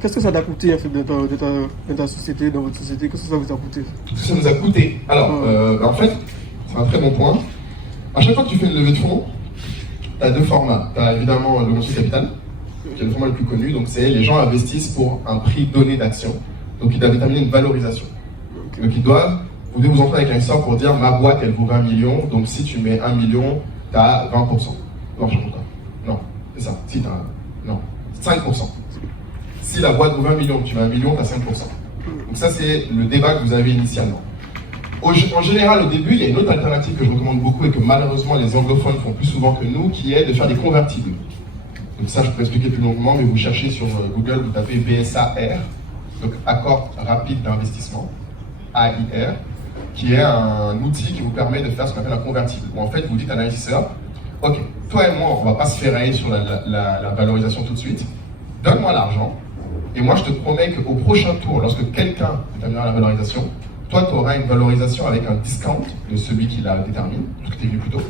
Qu'est-ce que ça t'a coûté en fait dans ta société, dans votre société? Qu'est-ce que ça vous a coûté? Ça nous a coûté. Alors, en fait, c'est un très bon point. À chaque fois que tu fais une levée de fonds, tu as deux formats. Tu as évidemment le marché capital, qui est le format le plus connu. Donc, c'est les gens investissent pour un prix donné d'action. Donc, ils doivent déterminer une valorisation. Okay. Donc, vous devez vous entrer avec l'investisseur pour dire ma boîte, elle vaut 20 millions. Donc, si tu mets 1 million, tu as 20%. Non, je ne sais pas. Non, c'est ça. Si tu as. Non, 5%. Si la boîte vaut 20 millions, tu mets 1 million, tu as 5%. Donc, ça, c'est le débat que vous avez initialement. En général, au début, il y a une autre alternative que je recommande beaucoup et que malheureusement les anglophones font plus souvent que nous, qui est de faire des convertibles. Donc ça, je peux expliquer plus longuement, mais vous cherchez sur Google, vous tapez BSAR, donc accord rapide d'investissement, AIR, qui est un outil qui vous permet de faire ce qu'on appelle un convertible. Où en fait, vous dites à l'investisseur, ok, toi et moi, on ne va pas se ferrailler sur la valorisation tout de suite, donne-moi l'argent, et moi je te promets qu'au prochain tour, lorsque quelqu'un déterminera la valorisation, toi, tu auras une valorisation avec un discount de celui qui la détermine, parce que tu es venu plus tôt.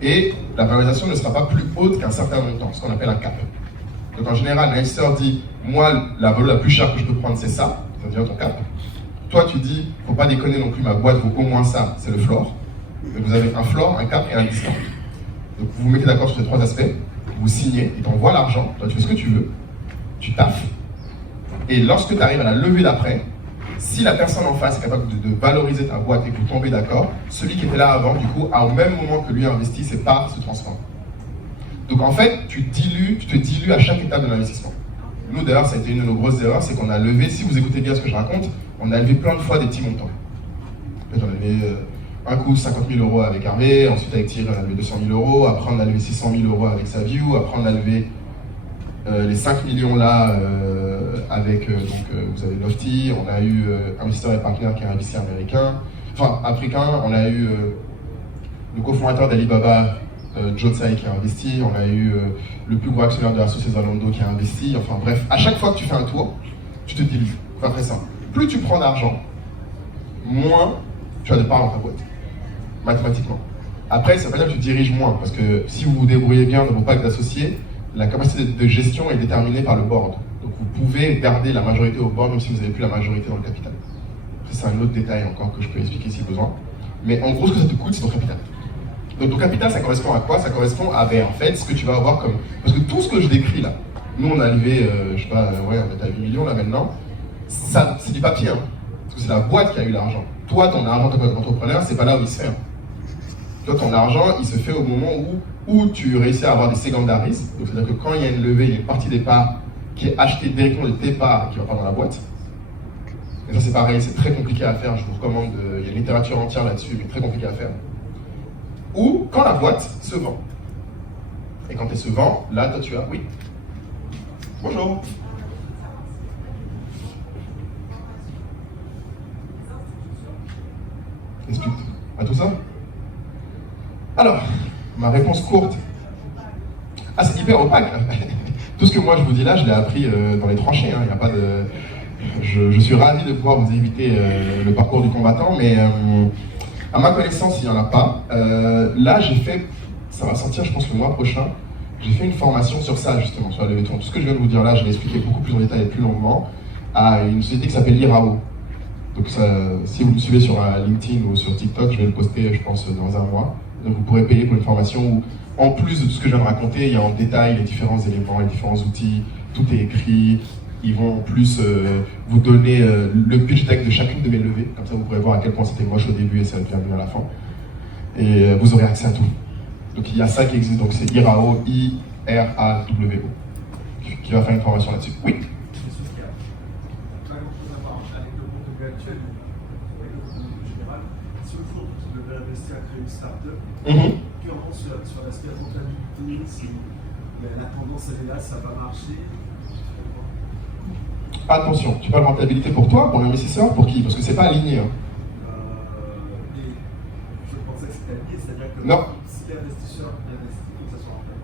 Et la valorisation ne sera pas plus haute qu'un certain montant, ce qu'on appelle un cap. Donc en général, l'investisseur dit, moi, la valeur la plus chère que je peux prendre, c'est ça, c'est-à-dire ton cap. Toi, tu dis, faut pas déconner non plus, ma boîte vaut au moins ça, c'est le floor. Donc vous avez un floor, un cap et un discount. Donc vous vous mettez d'accord sur ces trois aspects, vous signez, il t'envoie l'argent, toi tu fais ce que tu veux, tu taffes. Et lorsque tu arrives à la levée d'après, si la personne en face est capable de valoriser ta boîte et que vous tombez d'accord, celui qui était là avant, du coup, au même moment que lui investit, ses parts se transforment. Donc en fait, tu te dilues à chaque étape de l'investissement. Nous d'ailleurs, ça a été une de nos grosses erreurs, c'est qu'on a levé, si vous écoutez bien ce que je raconte, on a levé plein de fois des petits montants. On a levé un coup 50 000 euros avec Hervé, ensuite avec Thierry, on a levé 200 000 euros, après on a levé 600 000 euros avec Savio, après on a levé les 5 millions là avec, vous avez Lofty, on a eu Investisseur et Partenaires qui est un investisseur américain, enfin africain, on a eu le cofondateur d'Alibaba, Joe Tsai qui a investi, on a eu le plus gros actionnaire de la société Zalando qui a investi, enfin bref, à chaque fois que tu fais un tour, tu te dilues, c'est pas très simple. Plus tu prends d'argent, moins tu as de parts dans ta boîte, mathématiquement. Après, ça veut pas dire que tu diriges moins, parce que si vous vous débrouillez bien dans vos packs d'associés, la capacité de gestion est déterminée par le board. Donc vous pouvez garder la majorité au board même si vous n'avez plus la majorité dans le capital. C'est un autre détail encore que je peux expliquer si besoin. Mais en gros, ce que ça te coûte, c'est ton capital. Donc ton capital, ça correspond à quoi? Ça correspond à, en fait, ce que tu vas avoir comme... Parce que tout ce que je décris là, nous on a levé, je sais pas, on est à 8 millions là maintenant, ça, c'est du papier, hein. Parce que c'est la boîte qui a eu l'argent. Toi, ton argent d'entrepreneur, c'est pas là où il se fait. Hein. Toi, ton argent, il se fait au moment où tu réussis à avoir des secondaries. Donc c'est-à-dire que quand il y a une levée, il y a une partie des parts qui est acheté directement de tes parts et qui ne va pas dans la boîte. Et ça c'est pareil, c'est très compliqué à faire, je vous recommande, il y a une littérature entière là-dessus, mais très compliqué à faire. Ou quand la boîte se vend. Et quand elle se vend, là toi tu as, oui. Bonjour. Explique à tout ça. Alors, ma réponse courte. Ah, c'est hyper opaque. Tout ce que moi je vous dis là, je l'ai appris dans les tranchées. Il y a pas de... je suis ravi de pouvoir vous éviter le parcours du combattant, mais à ma connaissance, il n'y en a pas. Là, j'ai fait, ça va sortir je pense le mois prochain, j'ai fait une formation sur ça justement, sur la levée de fonds. Tout ce que je viens de vous dire là, je l'ai expliqué beaucoup plus en détail et plus longuement à une société qui s'appelle IRAO. Donc ça, si vous me suivez sur LinkedIn ou sur TikTok, je vais le poster je pense dans un mois. Donc vous pourrez payer pour une formation où, en plus de tout ce que je viens de raconter, il y a en détail les différents éléments, les différents outils, tout est écrit. Ils vont en plus vous donner le pitch deck de chacune de mes levées, comme ça vous pourrez voir à quel point c'était moche au début et ça devient mieux à la fin. Et vous aurez accès à tout. Donc il y a ça qui existe, donc c'est IRAO, I-R-A-W-O, qui va faire une formation là-dessus. Oui. Si au fond tu devais investir à créer une start-up, purement sur l'aspect rentabilité, si la tendance elle est là, ça va marcher. Attention, tu parles de rentabilité pour toi, pour l'investisseur, pour qui? Parce que c'est pas aligné. Hein. Et je pensais que c'était aligné, c'est-à-dire que non. Si l'investisseur investit, il faut que ça soit rentable.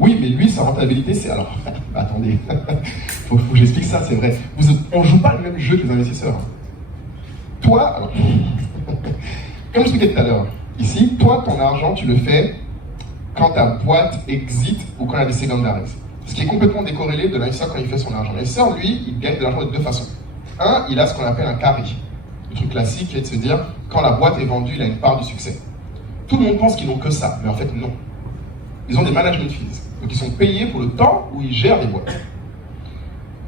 Oui, mais lui, sa rentabilité, c'est... Alors, attendez, faut que j'explique ça, c'est vrai. On ne joue pas le même jeu que les investisseurs. Toi, alors, comme je expliquais tout à l'heure, ici, toi, ton argent, tu le fais quand ta boîte exit ou quand elle a des secondaries. Ce qui est complètement décorrélé de l'investisseur quand il fait son argent. L'investisseur, lui, il gagne de l'argent de deux façons. Un, il a ce qu'on appelle un carry. Le truc classique qui est de se dire, quand la boîte est vendue, il a une part du succès. Tout le monde pense qu'ils n'ont que ça, mais en fait, non. Ils ont des management fees. Donc, ils sont payés pour le temps où ils gèrent les boîtes.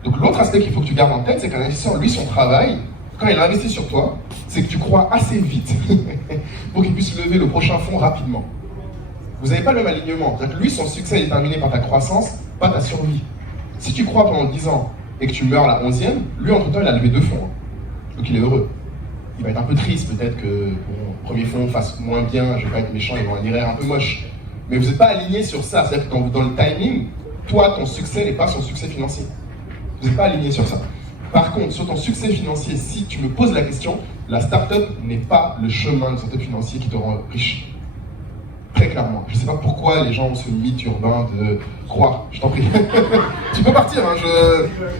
Donc, l'autre aspect qu'il faut que tu gardes en tête, c'est qu'un investisseur, lui, son travail, quand il investit sur toi, c'est que tu crois assez vite pour qu'il puisse lever le prochain fonds rapidement. Vous n'avez pas le même alignement. C'est-à-dire que lui, son succès est déterminé par ta croissance, pas ta survie. Si tu crois pendant 10 ans et que tu meurs la 11e, lui, entre-temps, il a levé 2 fonds. Donc, il est heureux. Il va être un peu triste, peut-être que le premier fonds fasse moins bien, je ne vais pas être méchant, ils vont un itinéraire un peu moche. Mais vous n'êtes pas aligné sur ça. C'est-à-dire que dans le timing, toi, ton succès n'est pas son succès financier. Vous n'êtes pas aligné sur ça. Par contre, sur ton succès financier, si tu me poses la question, la start-up n'est pas le chemin de start-up financier qui te rend riche. Très clairement. Je ne sais pas pourquoi les gens ont ce mythe urbain de croire. Je t'en prie. Tu peux partir, hein,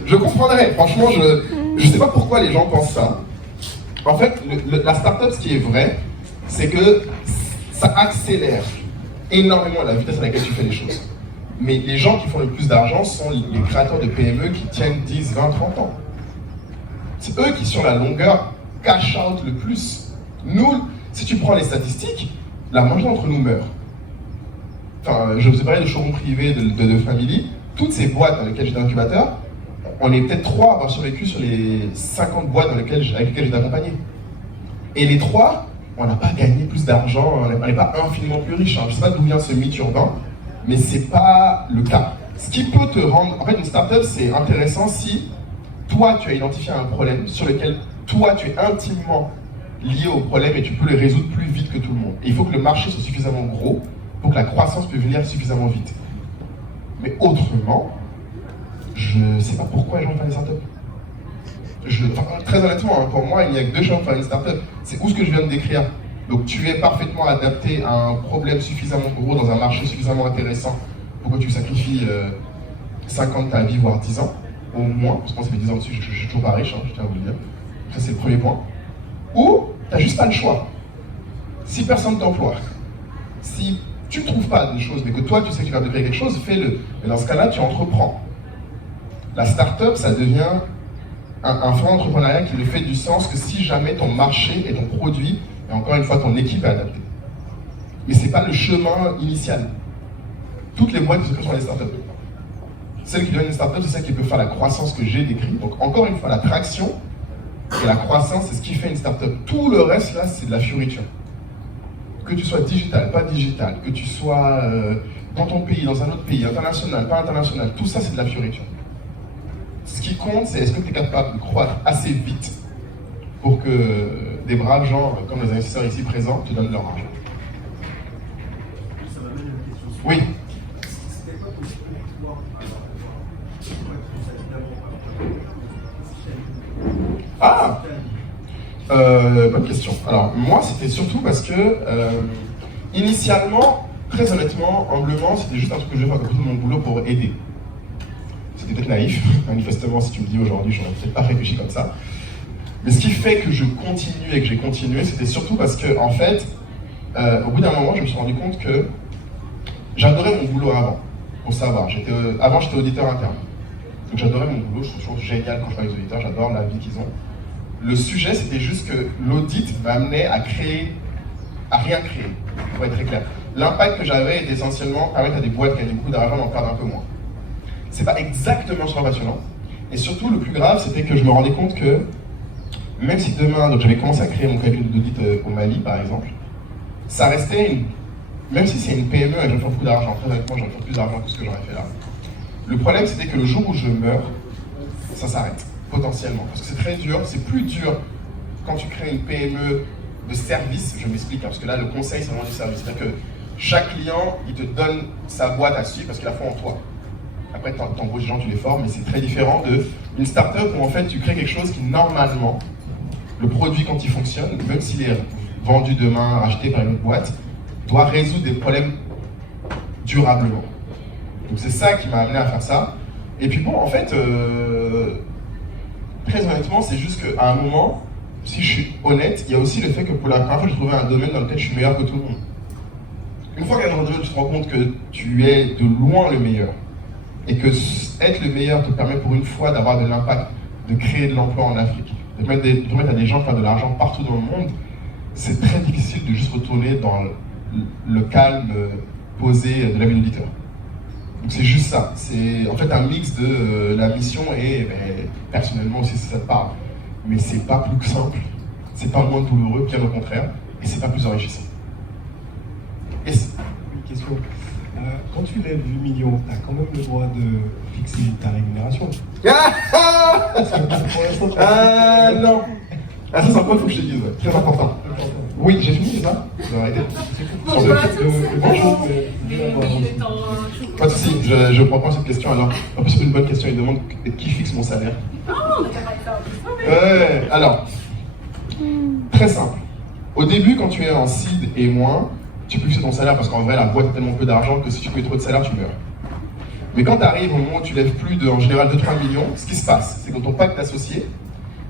je comprendrai. Franchement, je ne sais pas pourquoi les gens pensent ça. En fait, la start-up, ce qui est vrai, c'est que ça accélère énormément la vitesse à laquelle tu fais les choses. Mais les gens qui font le plus d'argent sont les créateurs de PME qui tiennent 10, 20, 30 ans. C'est eux qui, sur la longueur, cash out le plus. Nous, si tu prends les statistiques, la majorité d'entre nous meurt. Enfin, je vous ai parlé de showroom privé, de family. Toutes ces boîtes dans lesquelles j'étais incubateur, on est peut-être 3 à avoir survécu sur les 50 boîtes avec lesquelles j'étais accompagné. Et les 3, on n'a pas gagné plus d'argent, on n'est pas infiniment plus riche. Hein. Je ne sais pas d'où vient ce mythe urbain, mais ce n'est pas le cas. Ce qui peut te rendre... En fait, une startup, c'est intéressant si toi, tu as identifié un problème sur lequel toi, tu es intimement lié au problème et tu peux le résoudre plus vite que tout le monde. Et il faut que le marché soit suffisamment gros pour que la croissance puisse venir suffisamment vite. Mais autrement, je ne sais pas pourquoi les gens font des startups. Très honnêtement, hein, pour moi, il n'y a que 2 choses pour faire une startup. C'est où ce que je viens de décrire. Donc tu es parfaitement adapté à un problème suffisamment gros dans un marché suffisamment intéressant pour que tu sacrifies 5 ans de ta vie, voire 10 ans, au moins. Parce que moi, ça fait 10 ans dessus, je suis toujours pas riche, hein, je tiens à vous le dire. Ça, c'est le premier point. Ou tu n'as juste pas le choix. Si personne ne t'emploie, si tu ne trouves pas des choses, mais que toi tu sais que tu vas créer quelque chose, fais-le. Et dans ce cas-là, tu entreprends. La start-up, ça devient un fonds d'entrepreneuriat qui ne fait du sens que si jamais ton marché et ton produit, et encore une fois ton équipe est adaptée. Mais ce n'est pas le chemin initial. Toutes les boîtes qui se créent sont des start-up. Celle qui deviennent une start-up, c'est celle qui peut faire la croissance que j'ai décrite. Donc encore une fois, la traction et la croissance, c'est ce qui fait une start-up. Tout le reste, là, c'est de la fioriture. Que tu sois digital, pas digital, que tu sois dans ton pays, dans un autre pays, international, pas international, tout ça, c'est de la fioriture. compte, c'est est-ce que tu es capable de croître assez vite pour que des braves gens, comme les investisseurs ici présents, te donnent leur argent. Ça m'amène à une question. Oui. C'était pas possible pour toi, pour être Bonne question. Alors, moi, c'était surtout parce que, initialement, très honnêtement, humblement, c'était juste un truc que je vais faire comme tout mon boulot pour aider. C'était peut-être naïf, manifestement, si tu me dis aujourd'hui, je n'aurais peut-être pas réfléchi comme ça. Mais ce qui fait que je continue et que j'ai continué, c'était surtout parce que, en fait, au bout d'un moment, je me suis rendu compte que j'adorais mon boulot avant, pour savoir. Avant, j'étais auditeur interne. Donc j'adorais mon boulot, je trouve toujours génial quand je vois les auditeurs, j'adore la vie qu'ils ont. Le sujet, c'était juste que l'audit m'amenait à rien créer, pour être très clair. L'impact que j'avais était essentiellement permettre à des boîtes qui gagnaient beaucoup d'argent d'en perdre un peu moins. C'est pas exactement super passionnant. Et surtout, le plus grave, c'était que je me rendais compte que, même si demain, donc j'avais commencé à créer mon cabinet d'audit au Mali, par exemple, ça restait même si c'est une PME et que je fais beaucoup d'argent, très honnêtement, j'en fais plus d'argent que ce que j'aurais fait là. Le problème, c'était que le jour où je meurs, ça s'arrête, potentiellement. Parce que c'est très dur, c'est plus dur quand tu crées une PME de service, je m'explique, parce que là, le conseil, c'est vraiment du service. C'est-à-dire que chaque client, il te donne sa boîte à suivre parce qu'il a foi en toi. Après, tu embauches des gens, tu les formes, mais c'est très différent d'une start-up où en fait, tu crées quelque chose qui, normalement, le produit, quand il fonctionne, même s'il est vendu demain, acheté par une autre boîte, doit résoudre des problèmes durablement. Donc c'est ça qui m'a amené à faire ça. Et puis bon, en fait, très honnêtement, c'est juste qu'à un moment, si je suis honnête, il y a aussi le fait que pour la première fois, j'ai trouvé un domaine dans lequel je suis meilleur que tout le monde. Une fois qu'à un domaine, tu te rends compte que tu es de loin le meilleur, et que être le meilleur te permet pour une fois d'avoir de l'impact, de créer de l'emploi en Afrique, de permettre à des gens de faire de l'argent partout dans le monde, c'est très difficile de juste retourner dans le calme posé de la vie d'auditeur. Donc c'est juste ça, c'est en fait un mix de la mission et personnellement aussi si ça te parle. Mais c'est pas plus simple, c'est pas moins douloureux, bien au contraire, et c'est pas plus enrichissant. Une question. Quand tu lèves 8 millions, tu as quand même le droit de fixer ta rémunération. Non. Ah, ça c'est un point qu'il faut que je te dise, ouais. Très important. Oui, j'ai fini, c'est ça? Je vais arrêter. Pas de soucis, je reprends cette question alors. En plus, c'est une bonne question, il demande qui fixe mon salaire. Alors, très simple. Au début, quand tu es en seed et moins, tu peux fixer ton salaire parce qu'en vrai, la boîte a tellement peu d'argent que si tu payes trop de salaire, tu meurs. Mais quand tu arrives au moment où tu lèves plus de, en général, 2-3 millions, ce qui se passe, c'est que ton pacte associé,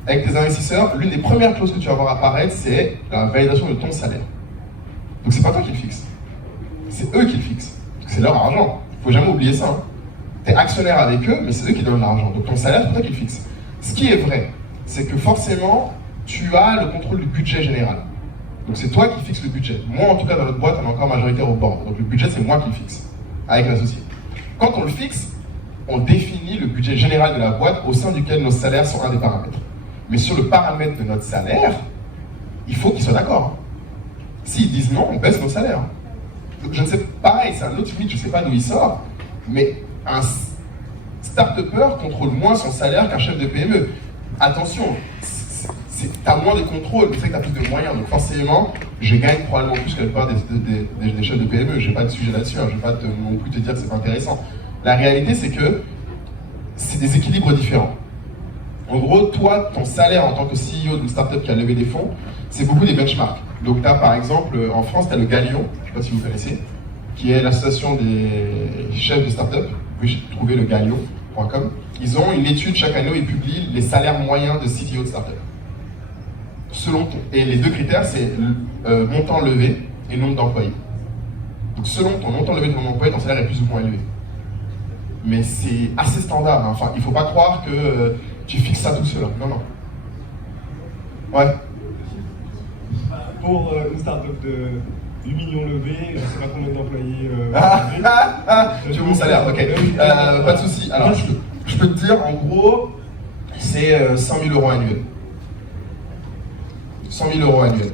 avec tes investisseurs, l'une des premières clauses que tu vas voir apparaître, c'est la validation de ton salaire. Donc c'est pas toi qui le fixe, c'est eux qui le fixent. C'est leur argent, il faut jamais oublier ça. Hein. Tu es actionnaire avec eux, mais c'est eux qui donnent l'argent. Donc ton salaire, c'est toi qui le fixe. Ce qui est vrai, c'est que forcément, tu as le contrôle du budget général. Donc c'est toi qui fixes le budget. Moi, en tout cas, dans notre boîte, on est encore majoritaire au board. Donc le budget, c'est moi qui le fixe, avec l'associé. Quand on le fixe, on définit le budget général de la boîte au sein duquel nos salaires sont un des paramètres. Mais sur le paramètre de notre salaire, il faut qu'ils soient d'accord. S'ils disent non, on baisse nos salaires. Donc je ne sais pas, pareil, c'est un autre mythe, je ne sais pas d'où il sort, mais un start-upper contrôle moins son salaire qu'un chef de PME. Attention, tu as moins de contrôle, mais c'est vrai que tu as plus de moyens, donc forcément, je gagne probablement plus que la plupart des chefs de PME. Je n'ai pas de sujet là-dessus, hein. Je ne vais pas non plus te dire que c'est pas intéressant. La réalité, c'est que c'est des équilibres différents. En gros, toi, ton salaire en tant que CEO d'une startup qui a levé des fonds, c'est beaucoup des benchmarks. Donc, tu as par exemple, en France, tu as le Galion, je ne sais pas si vous connaissez, qui est l'association des chefs de startup. Vous pouvez trouver le galion.com. Ils ont une étude chaque année où ils publient les salaires moyens de CTO de startup. Et les deux critères, c'est montant levé et nombre d'employés. Donc, selon ton montant levé et ton nombre d'employés, ton salaire est plus ou moins élevé. Mais c'est assez standard. Hein. Enfin, il ne faut pas croire que tu fixes ça tout seul. Non, non. Ouais. Pour une startup de 8 millions levés, je ne sais pas combien d'employés. Tu veux mon salaire, ok. Pas de souci. Alors, je peux te dire, en gros, c'est 100 000 € annuels. 100 000 € annuels.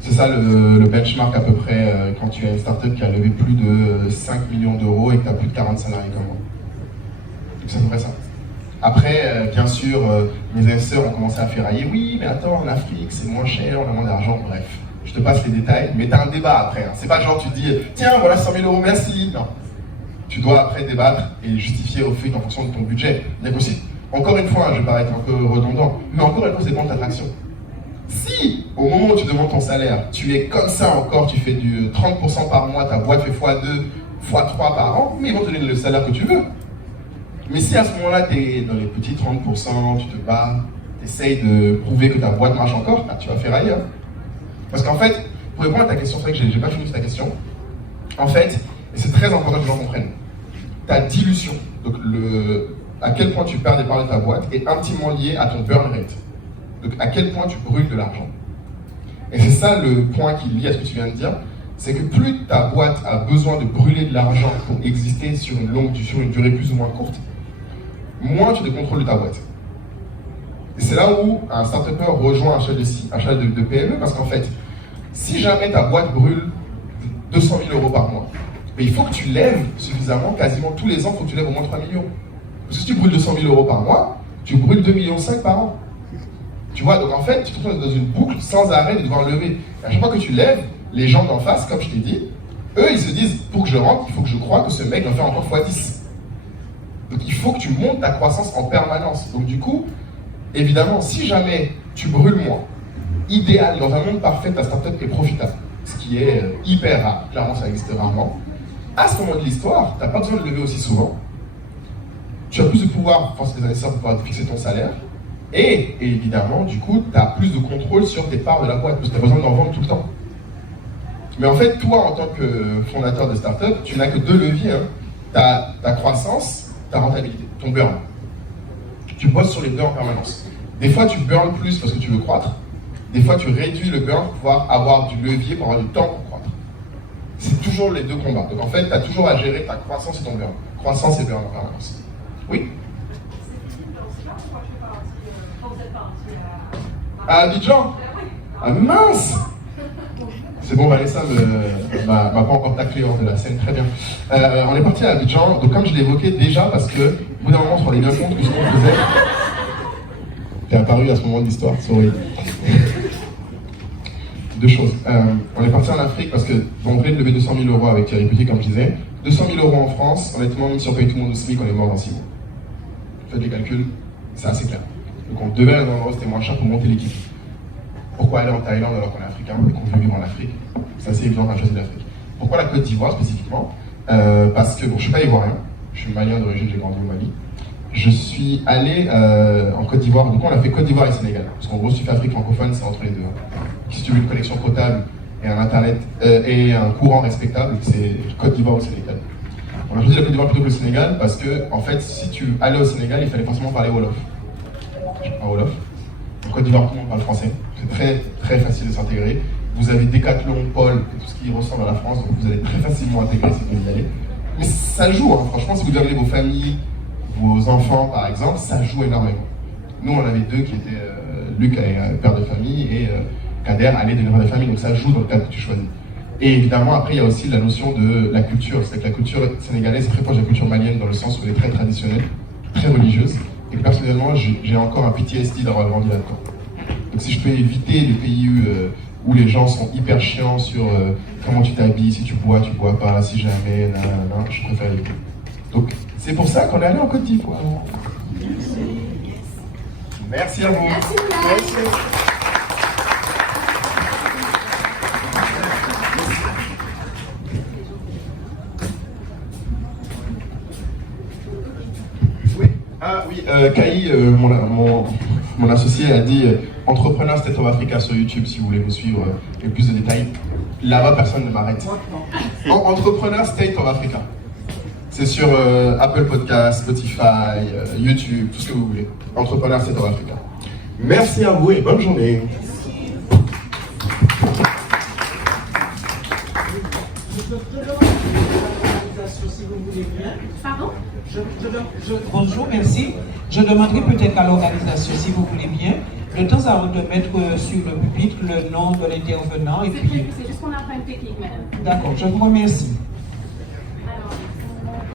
C'est ça le benchmark à peu près quand tu as une startup qui a levé plus de 5 millions d'euros et que tu as plus de 40 salariés comme moi. Donc c'est à peu près ça. Après, bien sûr, mes investisseurs ont commencé à ferrailler. Oui, mais attends, en Afrique, c'est moins cher, on a moins d'argent, bref. Je te passe les détails, mais tu as un débat après. Hein. C'est pas genre tu te dis, tiens, voilà 100 000 €, merci. Non. Tu dois après débattre et justifier au fait en fonction de ton budget. Bien possible. Encore une fois, je vais paraître un peu redondant, mais encore une fois, c'est bon ta traction. Si, au moment où tu demandes ton salaire, tu es comme ça encore, tu fais du 30% par mois, ta boîte fait x2, x3 par an, mais ils vont te donner le salaire que tu veux. Mais si à ce moment-là, tu es dans les petits 30%, tu te bats, tu essayes de prouver que ta boîte marche encore, bah, tu vas faire ailleurs. Parce qu'en fait, pour répondre à ta question, c'est vrai que j'ai pas fini ta question, en fait, et c'est très important que les gens comprennent, ta dilution, donc à quel point tu perds des parts de ta boîte, est intimement lié à ton burn rate. Donc à quel point tu brûles de l'argent. Et c'est ça le point qui est lié à ce que tu viens de dire, c'est que plus ta boîte a besoin de brûler de l'argent pour exister sur une durée plus ou moins courte, moins tu as de contrôle de ta boîte. Et c'est là où un start-upper rejoint un chef de PME, parce qu'en fait, si jamais ta boîte brûle 200 000 € par mois, mais il faut que tu lèves suffisamment, quasiment tous les ans, il faut que tu lèves au moins 3 millions. Parce que si tu brûles 200 000 € par mois, tu brûles 2,5 millions par an. Tu vois, donc en fait, tu te retrouves dans une boucle sans arrêt de devoir lever. Et à chaque fois que tu lèves, les gens d'en face, comme je t'ai dit, eux, ils se disent, pour que je rentre, il faut que je croie que ce mec va faire encore x10. Donc il faut que tu montes ta croissance en permanence. Donc du coup, évidemment, si jamais tu brûles moins, idéal, dans un monde parfait, ta startup est profitable, ce qui est hyper rare, clairement ça existe rarement, à ce moment de l'histoire, tu n'as pas besoin de lever aussi souvent, tu as plus de pouvoir, force des investisseurs, pour pouvoir fixer ton salaire, et évidemment, du coup, tu as plus de contrôle sur tes parts de la boîte, parce que tu as besoin d'en vendre tout le temps. Mais en fait, toi, en tant que fondateur de startup, tu n'as que deux leviers, hein. Tu as ta croissance, ta rentabilité, ton burn. Tu bosses sur les deux en permanence. Des fois, tu burns plus parce que tu veux croître. Des fois, tu réduis le burn pour pouvoir avoir du levier, pour avoir du temps pour croître. C'est toujours les deux combats. Donc en fait, tu as toujours à gérer ta croissance et ton burn. Croissance et burn en permanence. Oui? À Abidjan? Ah mince! C'est bon, Vanessa m'a pas encore taclé hors de la scène, très bien. On est parti à Abidjan, donc comme je l'ai évoqué déjà, parce que au bout d'un moment, on se rendait bien compte que ce qu'on faisait. T'es apparu à ce moment de l'histoire, sorry. Deux choses. On est parti en Afrique parce que on venait de lever 200 000 € avec Thierry Petit, comme je disais. 200 000 € en France, honnêtement, même si on paye tout le monde au SMIC, on est mort dans 6 mois. Faites les calculs, c'est assez clair. Donc on devait aller dans un endroit où c'était moins cher pour monter l'équipe. Pourquoi aller en Thaïlande alors qu'on est africain et qu'on veut vivre en Afrique? C'est assez évident quand on choisit l'Afrique. Pourquoi la Côte d'Ivoire spécifiquement? Parce que bon, je ne suis pas ivoirien, je suis malien d'origine, j'ai grandi au Mali. Je suis allé en Côte d'Ivoire, donc on a fait Côte d'Ivoire et Sénégal. Parce qu'en gros, si tu fais Afrique francophone, c'est entre les deux. Si tu veux une connexion potable et un internet et un courant respectable, c'est Côte d'Ivoire ou Sénégal. On a choisi la Côte d'Ivoire plutôt que le Sénégal parce que, en fait, si tu allais au Sénégal, il fallait forcément parler Wolof. Je parle Wolof. En Côte d'Ivoire, tout le monde parle français. C'est très très facile de s'intégrer. Vous avez Decathlon, Paul, et tout ce qui ressemble à la France, donc vous allez très facilement intégrer si vous y allez. Mais ça joue, hein. Franchement, si vous amenez vos familles, vos enfants par exemple, ça joue énormément. Nous, on avait deux qui étaient, Luc est père de famille et Kader allait devenir père de famille, donc ça joue dans le cadre que tu choisis. Et évidemment, après, il y a aussi la notion de la culture. C'est que la culture sénégalaise est très proche de la culture malienne dans le sens où elle est très traditionnelle, très religieuse. Et personnellement, j'ai encore un PTSD d'avoir grandi là-dedans. Donc si je peux éviter les pays où les gens sont hyper chiants sur comment tu t'habilles, si tu bois pas, si jamais, nanana, je préfère éviter. Donc c'est pour ça qu'on est allé en Côte d'Ivoire. Merci à vous. Merci. Kai, mon associé, a dit Entrepreneur State of Africa sur YouTube si vous voulez vous suivre et plus de détails. Là-bas, personne ne m'arrête. Entrepreneur State of Africa. C'est sur Apple Podcasts, Spotify, YouTube, tout ce que vous voulez. Entrepreneur State of Africa. Merci à vous et bonne journée. Pardon? Bonjour, merci. Je demanderai peut-être à l'organisation, si vous voulez bien, de temps à autre de mettre sur le pupitre le nom de l'intervenant. C'est juste qu'on a un problème technique, madame. D'accord, je vous remercie.